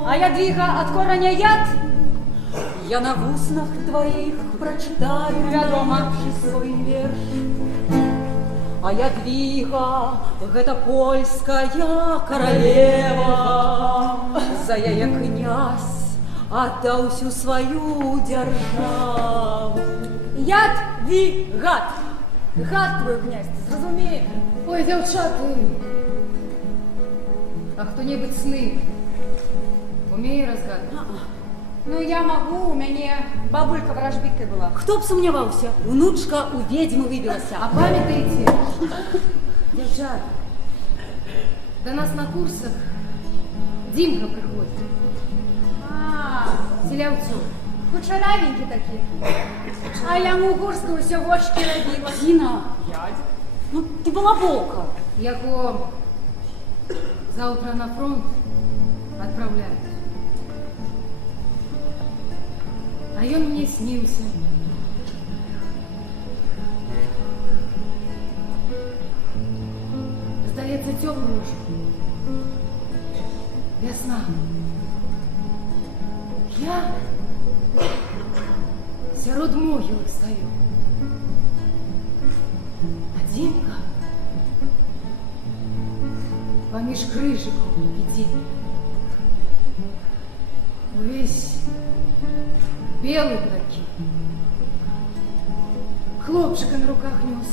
А ядвига от кореня яд? Я на вуснах твоих прочитаю Вядома. свой верш. А ядвига, гэта польская королева. За яе князь отдал всю свою державу. Ядвигат! Гад твой князь, ты зразумеешь? Ой, девчата, а кто-нибудь сны умеет разгадывать? Ну, я могу, у меня бабулька вражбиткой была. Кто б сумняваўся, унучка у ведьмы выбілася. А памятаете, девчат, до нас на курсах Димка приходит. Селявцу. Кучеравенький такі. А яму Гурскую все вочки робила. Зина, ну ты балаболка. Яко завтра на фронт отправляют. А он мне снился. Здається, темную же. Весна. Я сярод могилы стою. А Димка поміж крыжиков летит. Весь белый такой. Хлопчика на руках нес.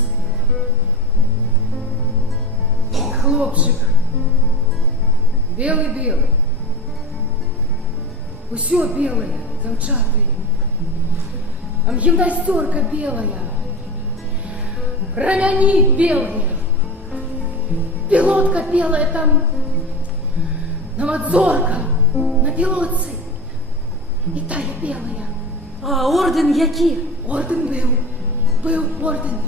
Хлопчик белый-белый. Усё белое, девчаты. А гимнастерка белая. Рамяни белые. Пилотка белая там. Намадзорка на пилотце. И тая белая. А орден які? Орден был орден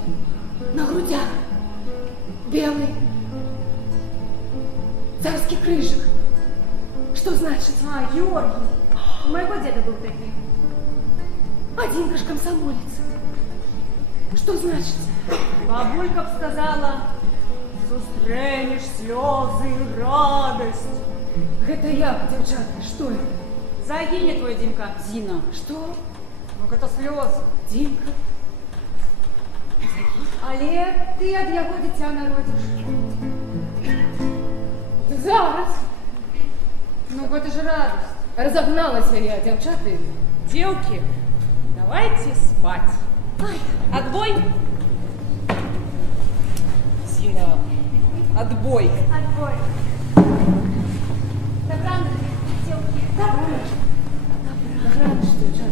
на грудях. Белый. Царский крыжик. Что значит? А, Георгий. У моего деда был такой. Один ж комсомолец. Что значит? Бабулька б сказала, сустрэнешь слезы и радость. Это я, девчата, что это? Загине твой, Димка. Зина, Что? Ну, это слезы. Димка? Але ты от яго дитя народишь. Зараз. Ну, вот это же радость. Разогналась я, девчата. Девки, давайте спать. Отбой. Зина, отбой. Отбой. Добраныч, девки. Добраныч. Добраныч, девчата.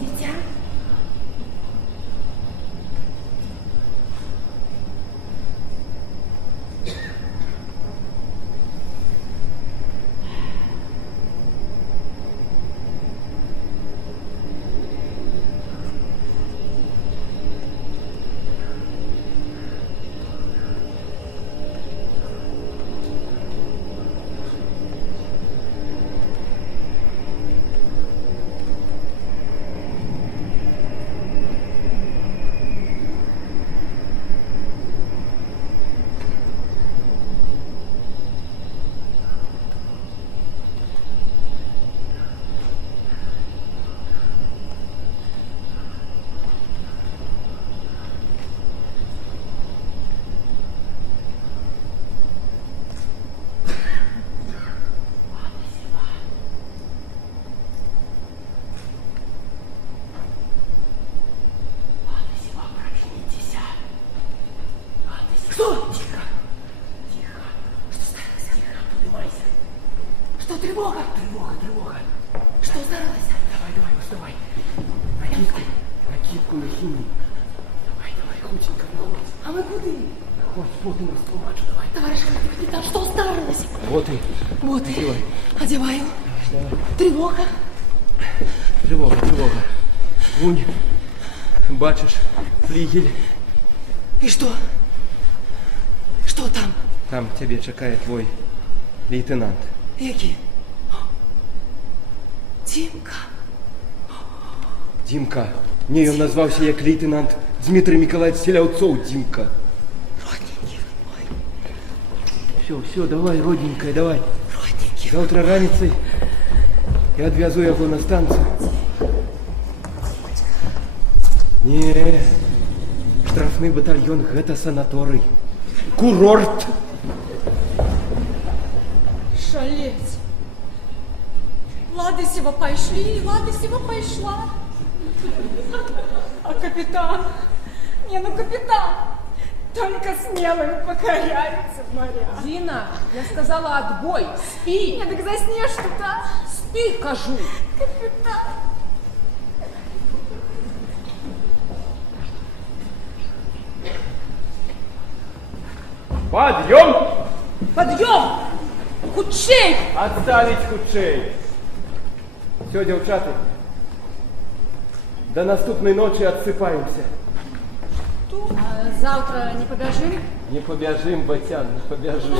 Дитя? потом растлумачу, давай. Товарищ капитан, что старалась? Вот и. Вот и. Одевай. Одеваю. Давай. Тревога. Тревога. Вунь, бачишь, флигель. И что? Что там? Там тебе чекает твой лейтенант. Які? Димка. Димка. Не, он назвался як лейтенант Дмитрий Николаевич Селяуцов. Димка. Родненький вы мой. Все, давай, родненькая, давай. Родненький. Завтра раніцей я отвезу его на станцию. Не, штрафный батальон — это санаторий. Курорт. Шалеть. Ладысева пошли, Ладысева пошла. А капитан? Не, ну капитан. Только смелым покоряется в моря. Зина, я сказала отбой. Спи. Не, так заснешь тут, а? Спи, кажу. Капитан. Подъем! Подъем! Худшей! Отставить худшей. Все, девчата, до наступной ночи отсыпаемся. А завтра не побежим? Не побежим, Батян, не побежим.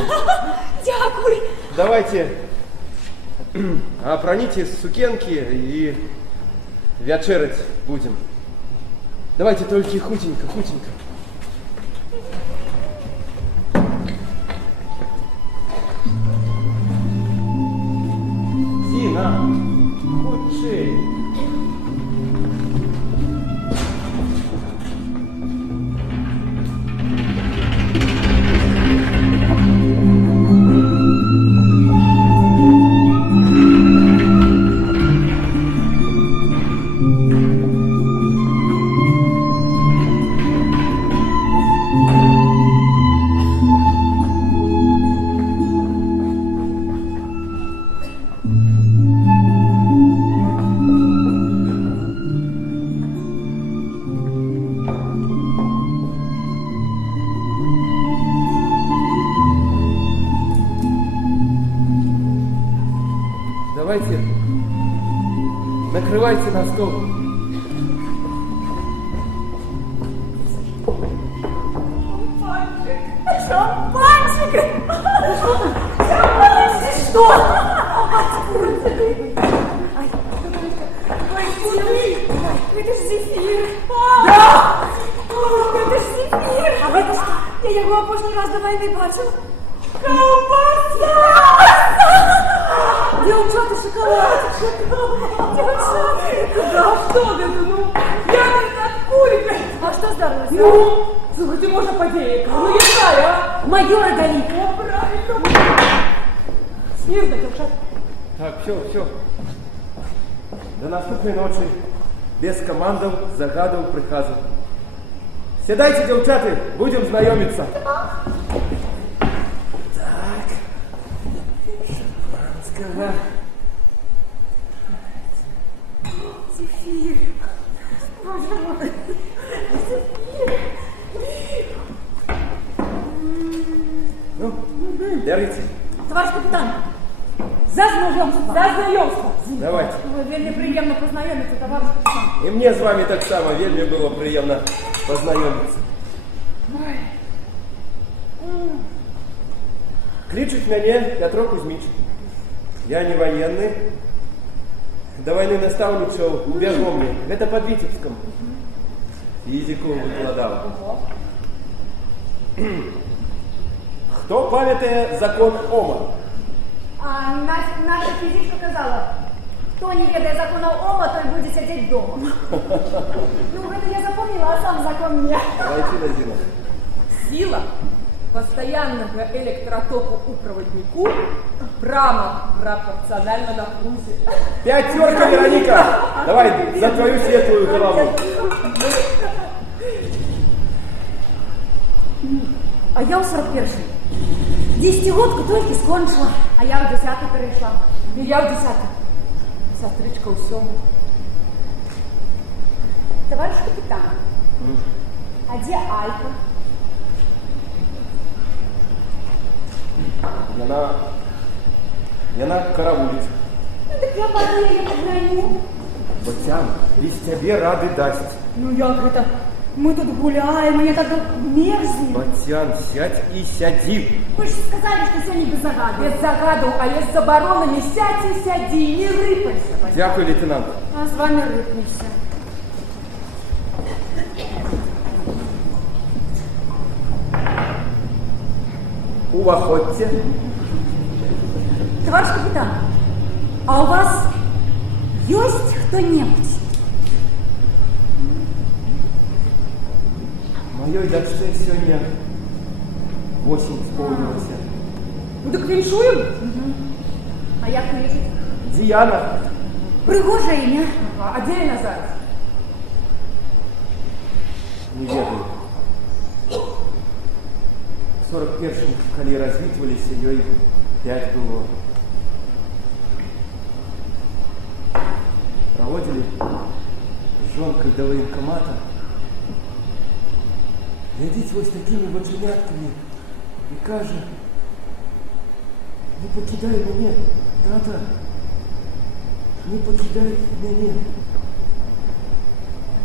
Дякуй! Давайте опроните сукенки и вечерять будем. Давайте только худенько. Зина, худшей. Давайте, накрывайте на стол. Шампанчик! Что? Откуда ты? Ой, это ж зефир. Да! Это ж зефир. А это что? Я его прошлый раз до войны бачил. Колбаса! Девчата, шоколад! Девчата! Да что ты, ну? Я от курицы. А что здарилося? Ну, слухайте, можно подеяка? Ну, я знаю, а? Майора Галика. Правильно. Смирно, девчата. Так, все. До наступной ночи. Без командов, загадов, приказов. Сідайте, девчата, будем знайомиться. Так. Шампанского. Зефир. Боже мой. Зефир. Ну, держите. Товарищ капитан, за знайомство. Давайте. Вельми приємно познайомитися, товарищ капитан. І мені з вами так само вельми було приємно познайомитися. Кличуть мене Петро Кузьмич. Я не военный. До войны наставничал у Бергомле. Это под Витебском. Физику выкладал. Хто пам'ятає закон Ома? А наша фізичка казала, хто не ведає закону Ома, той буде сидіти вдома. Ну, это я запомнила, а сам закон не. Давайте на Зина. Сила постоянного электротока у проводнику прямо пропорциональна напруге. Пятерка, Вероника! Давай за твою светлую голову. А я у 41-й. 10-годку тільки скончила, а я в 10-й перейшла. І я в 10-й. Сестричка у 7-й. Товарищ капитан, а где Алька? Яна карауліць. Так я падаю, я паграню. Бацян, без цябе рады дасць. Ну як гэта? Мы тут гуляем, мне так мерзнет. Бацян, сядь и сяди. Вы же сказали, что сегодня без загаду. Без загаду, а есть заборонами, сядь и сяди, не рыпайся. Дякую, лейтенант. А с вами рыпнемся. Уваходьте. Товарищ капитан, а у вас есть кто-нибудь? Моей дочце сегодня 8 исполнилось. Ну так віншуем? А як кличуть? Диана. Пригоже ім'я. Ага, а где она зараз? Не ведаю. 41-м, калі развітваліся, ёй 5 было. Проводили з жонкой до военкомата. Глядіть ось такими воченятками і каже: не покидай мене, тата, не покидай мене.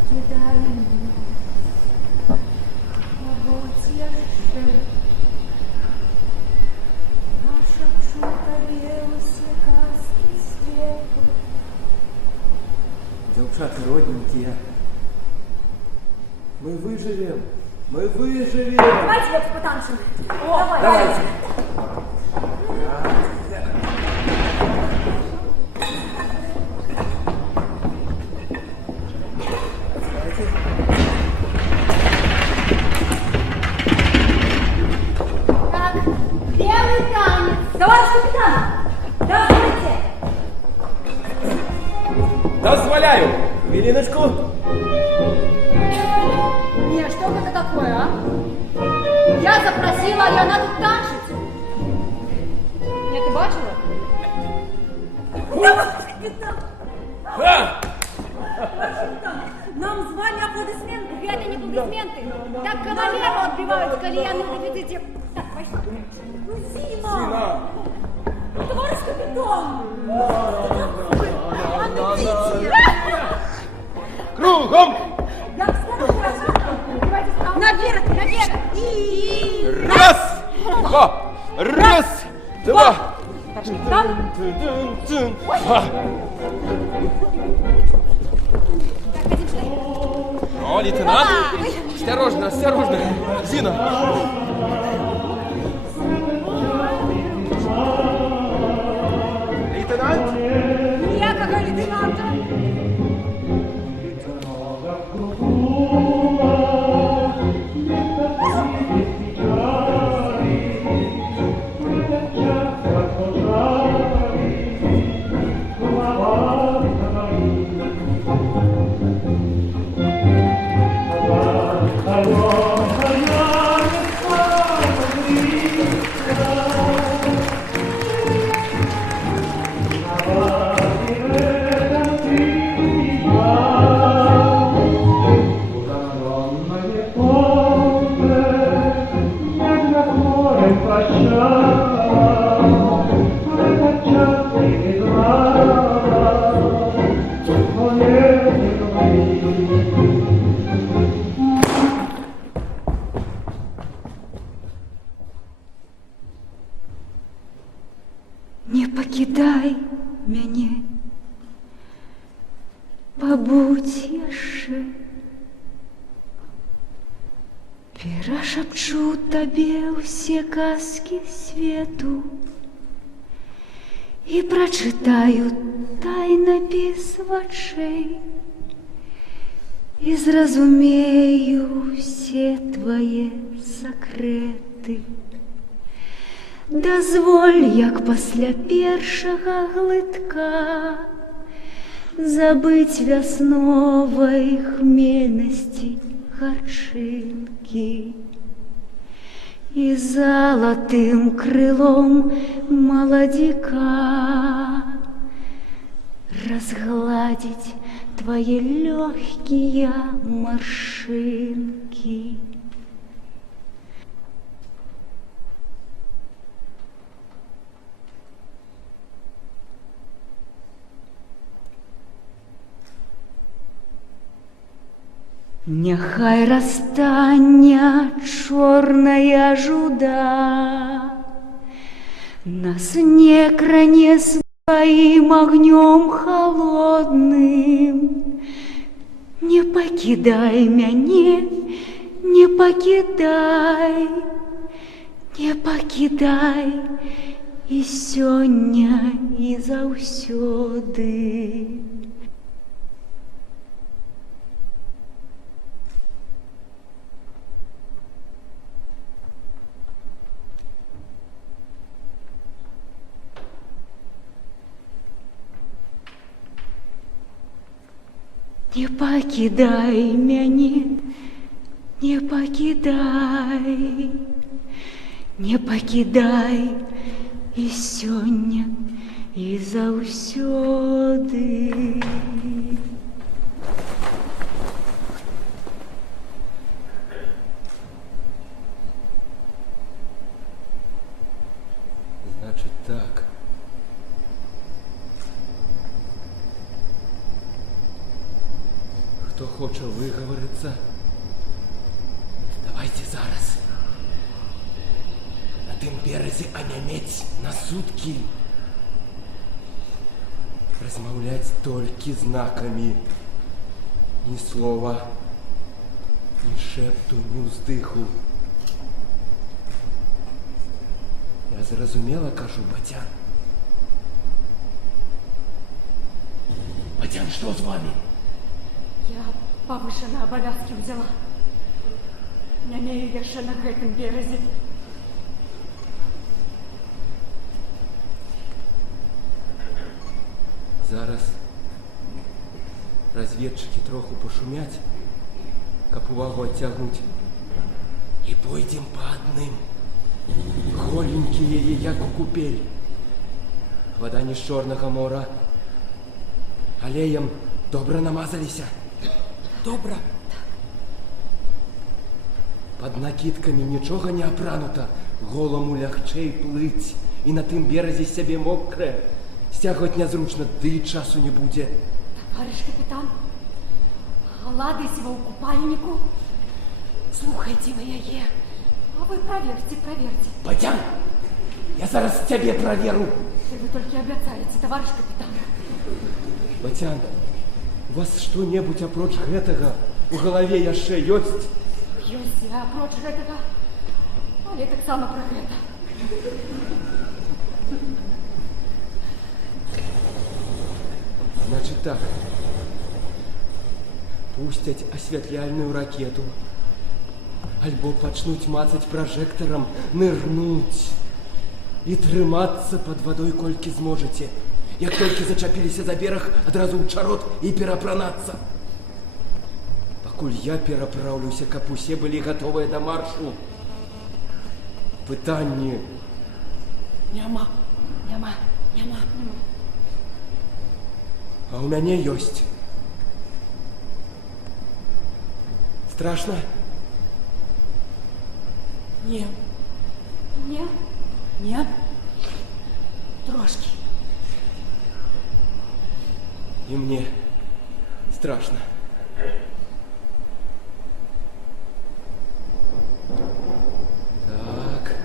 Покидай мене. Побудь яшчэ. Нашепчу табе усе казкі свету. Девчата родненькие, мы выживем, мы выживем. Давайте вот потанцуем. Давайте. Так, белый танец. Товарищ капитан, давайте. Дозволяю. Хвилиночку. Не, что это такое, а? Я запросила, и она тут танчит. Нет, ты бачила? Нам звание аплодисменты. Это не аплодисменты. Так кавалеру отбивают в кальянном репетите. Так, пошли. Ну, Зина! Товарищ капитан! Кругом. Я скажу, Наверх, наверх. И... Раз, два, раз, два. О, лейтенант. Осторожно, осторожно. Зина. Лейтенант. Ніякого лейтенанта. Не покидай мяне, пабудзь яшчэ. Перашапчу табе ўсе казкі свету і прачытаю тайнапіс вачэй і зразумею ўсе твае сакрэты. Дазволь, як пасля першага глытка забыць вясновай хмельнасці гарчынкі і залатым крылом маладзіка разгладзіць твае лёгкія маршынкі. Няхай растання чорная жуда, нас не кране сваім агнём холодным. Не пакідай мяне, не пакідай, не пакідай і сёння, і заўсёды. Не пакідай мяне, не пакідай, не пакідай і сёння, і заўсёды. Значит так. Хто хоче виговоритися, давайте зараз. На тим березі анямець на сутки. Размаўляць толькі знаками. Ні слова, ні шепту, ні ўздыху. Я зразумела кажу, Батян. Батян, что с вами? Я повышенные обовязки взяла. Не имею яшчэ на гэтым березе. Зараз разведчики троху пошумять, каб увагу адцягнуць. І пойдзем па адным. Голенькие, як у купель. Вода не з Чорнага мора. Алеем добра намазаліся. Добра. Под накидками нічога не апранута. Голаму лягчэй плыць. І на тым березе сябе мокрае. Сцягваць нязручна, ды і часу не будзе. Товарищ капитан, ладысь во купальнику. Слухайте вы яе. А вы проверьте, проверьте. Батян, я зараз цябе праверу. Если вы только обяцаете, товарищ капитан. Батян, у вас што-небудзь апроч гэтага у галаве яшчэ ёсць? Ёсць і апроч гэтага, але таксама пра гэта. Значит так, пустять осветляльную ракету, альбо пачнуць мацать прожектором, нырнуть и трымацца под водой колькі зможете. Як толькі зачапіліся за берег, адразу ў чарот і перапранацца. Пакуль я перапраўлюся, каб усе былі гатовыя да маршу. Пытанне. Няма. Няма. А у мяне ёсць. Страшно? Не. Не? Не. Трошки. И мне страшно. Так.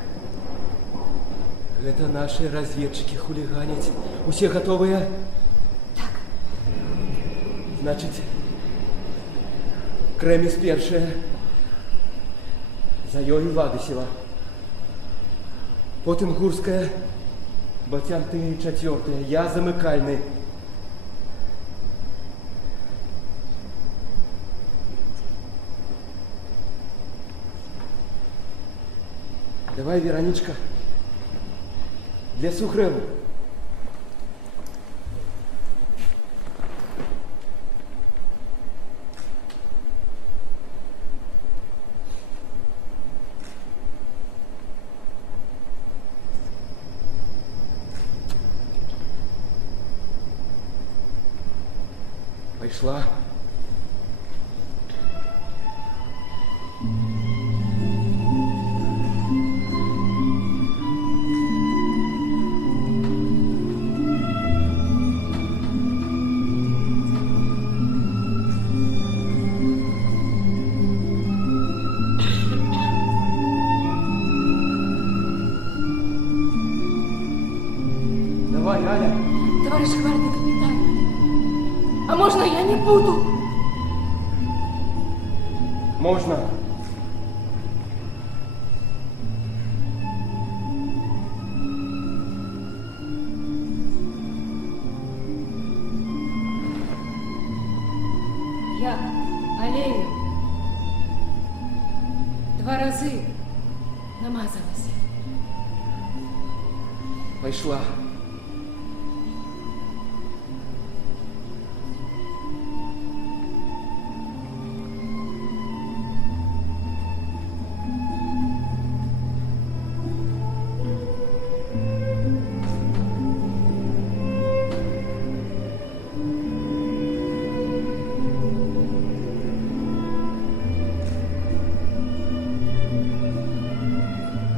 Это наши разведчики хулиганить. Усе готовые? Так. Значит, Креміс першая. За ёю Ладысева. Потым Гурская. Батян ты чацвёртая. Я замыкальны. Давай, Вероничка, для Сухреву. Пошла. можно я не буду? Можно. Я олею 2 разы намазалась. Пошла.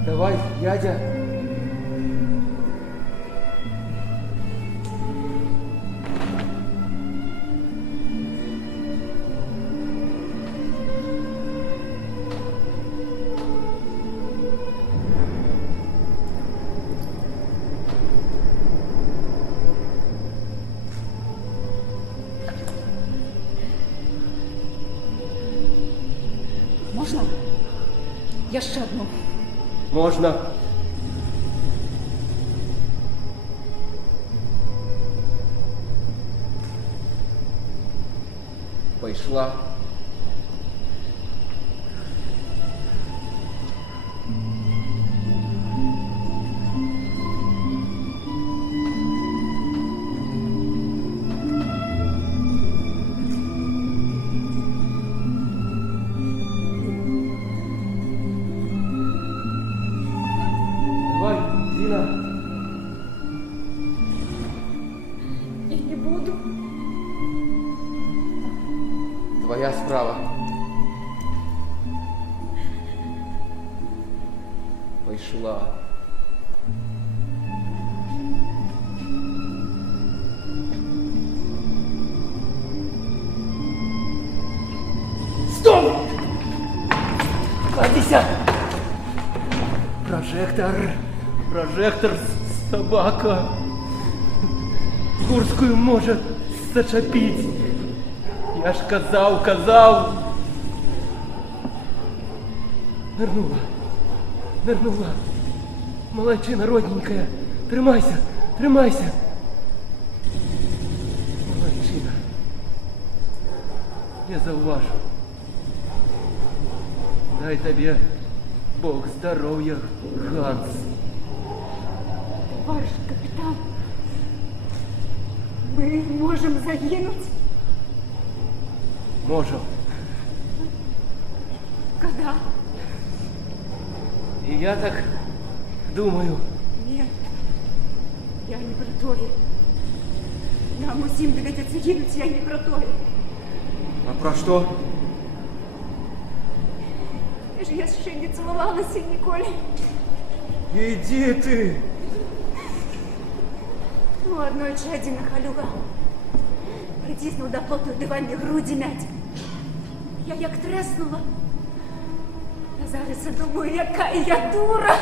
Давай, дядя. Можна? Яшчэ одну. Можно. Пошла. Давай, Зина. Я не буду. Твоя справа. Пошла. Стой! Кладися! Прожектор, собака. Курскую может зачепить. Я ж казав. Нырнула. Молодчина родненькая. Тримайся. Молодчина. Не зауважу. Дай тебе Бог здоровья, Ганс. Товарищ капитан, мы можем загинуть? Можем. Когда? И я так думаю. Нет, я не про тое. Нам усім доведеться гинуть, я не про тое. А про что? Я ж яшчэ не цілувалася ніколі. Иди ты. Ну, аднойчы адзін халюга прыціснуў да плоту дывамі грудзі мяць. Я як трэснула. А зараз я думаю, якая я дура.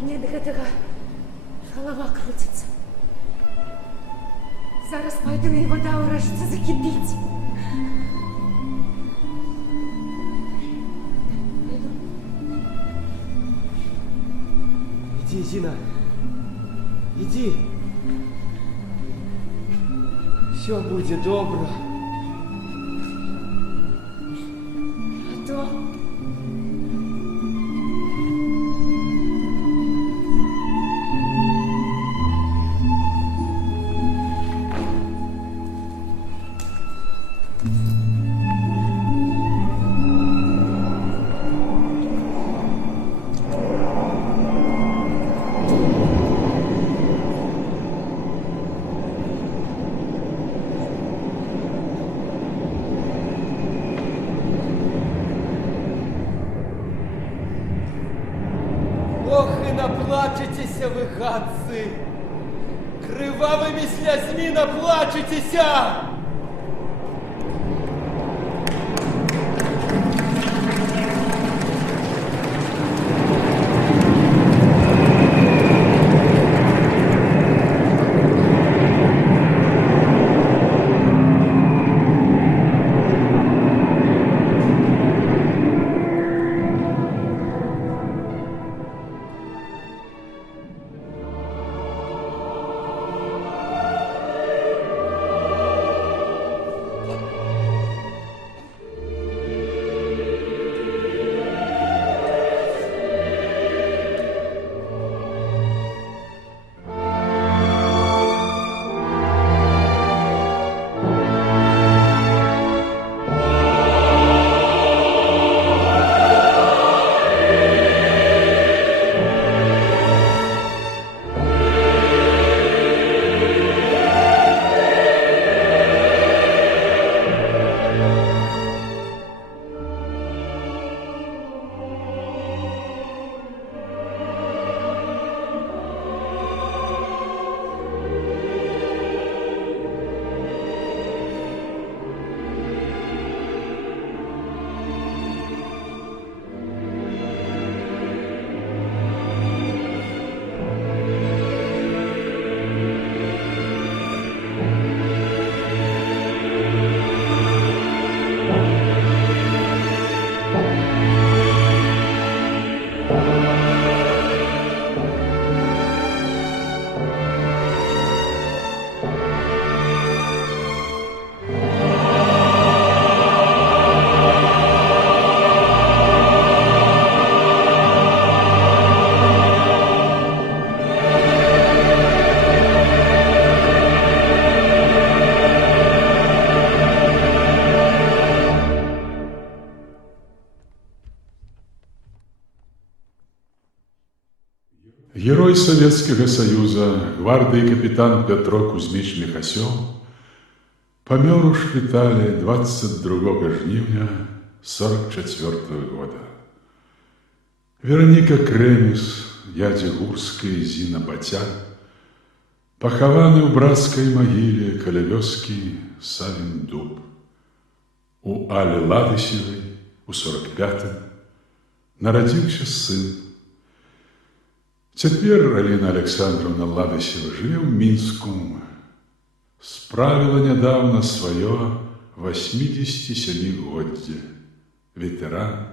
Мне до гэтага голова крутится. Зараз пойду и вода уражится закипеть. Иди, Зина. Иди. Все будет добро. А то... братцы, кровавыми слезьми наплачетеся! Герой Советского Союза, гвардии капитан Петро Кузьмич Михасёв помер у шпиталя 22 жнивня 44 года. Вероника Кремис, Ядя Гурская и Зина Батян похованы у братской могиле каля вёскі Савін Дуб. У Алі Ладысевой у 45-м нарадзіўся сын. Цяпер Аліна Александровна Ладысева жыве ў Мінску. Справіла нядаўна сваё 87-годдзе. Ветэран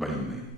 вайны.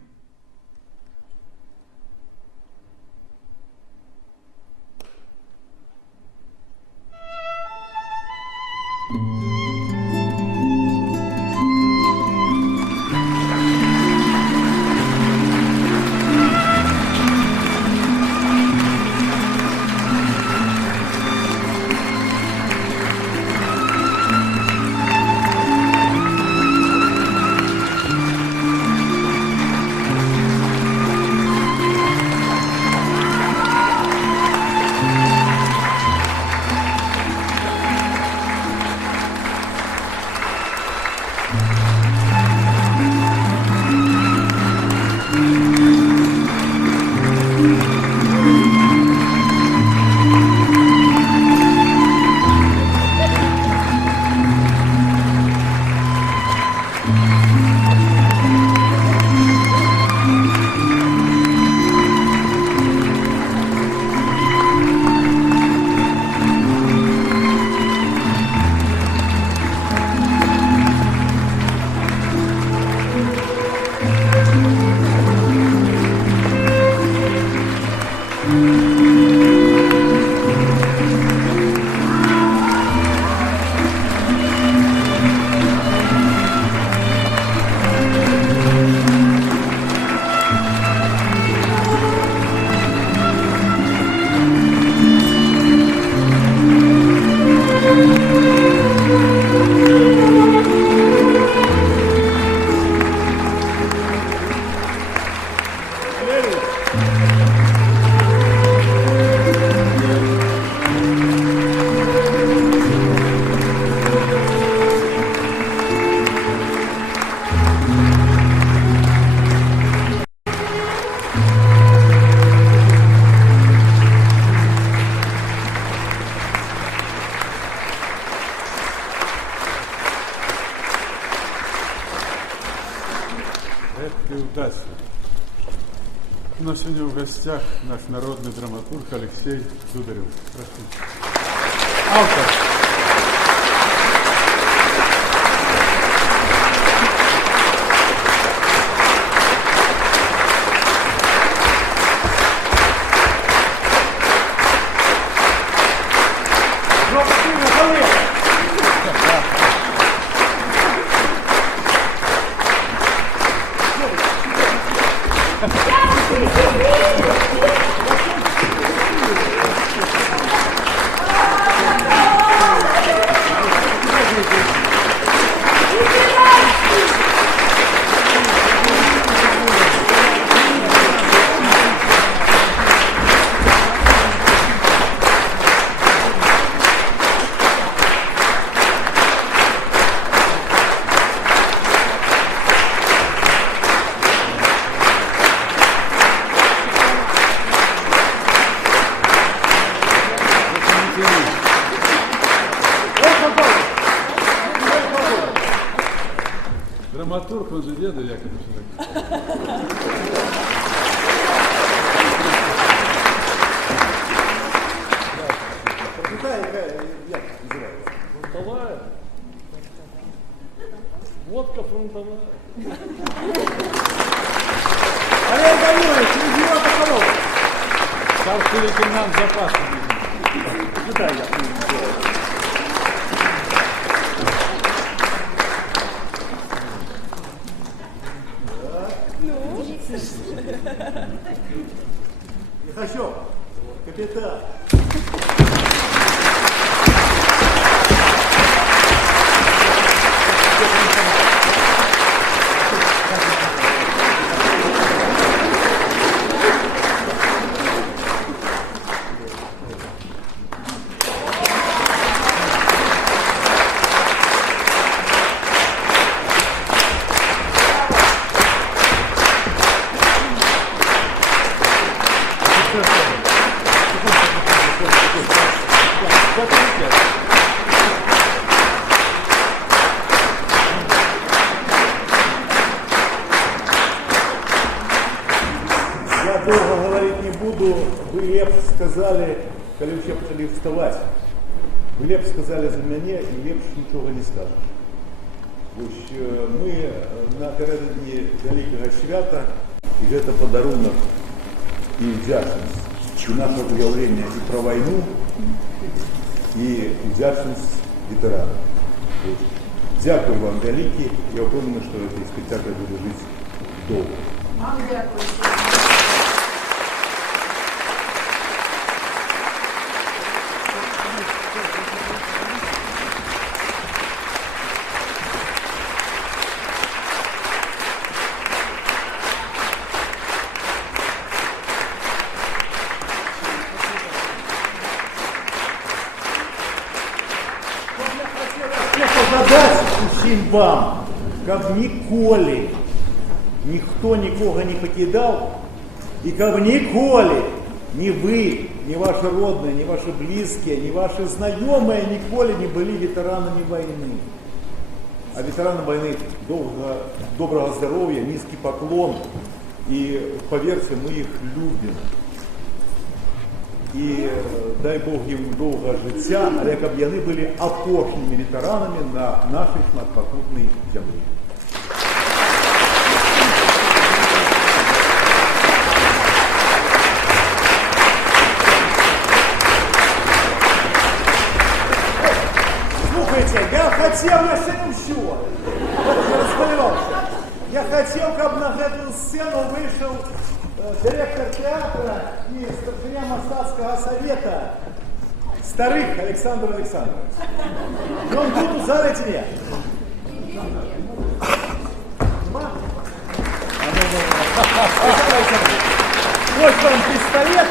нас сегодня в гостях наш народный драматург Алексей Дударев. Прошу. Автор. Драматург, он же деда Яковлевич. Фронтовая. Водка фронтовая. Олег Данилович, регион Топоров. Старший лейтенант запаса. Куда я? Лихачев, капитан. Я долго говорить не буду. Вы лепше сказали, коли вообще почали вставать. Ви лепше сказали за мене і лепше нічого не скажеш. Ось ми напередодні великого свята, і це подарунок і вдячність. І наше уявлення і про війну, і вдячність ветеранам. Дякую вам велике. Я впевнений, що цей спектакль буде жити довго. Вам дякую. Задать усім вам, каб ніколи ніхто нікого не покидав, і каб ніколи ні ви, ні ваші родні, ні ваші близькі, ні ваші знайомі ніколи не були ветеранами війни. А ветеранам війни доброго здоров'я, низький поклон, і, повірте, ми їх любимо. І дай Бог їм довго життя, але щоб вони були апошніми ветеранами на нашій шматпокутній землі. Слухайте, я хотів, я ще не все, я розхвилювався. Я хотів, щоб на цю сцену вийшов директор театра и старшина Мастацкого совета Старых Александр Александрович. И он тут в зале тебе. Вот вам пистолет.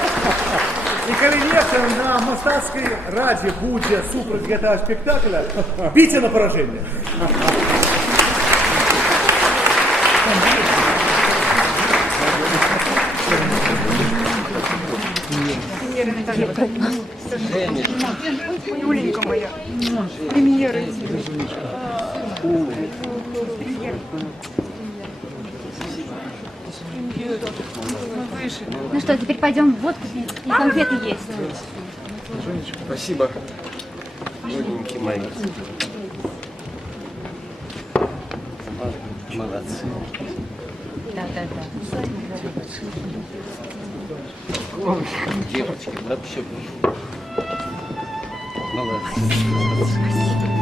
И коли вечер на Мастацкой раді буде супротив этого спектакля, бейте на поражение. Юленька моя, премьера. Выше. Ну что, теперь пойдем водку пить и конфеты есть. Спасибо, миленькие мои. Молодцы. Да. Ой, девочки, вообще молодцы.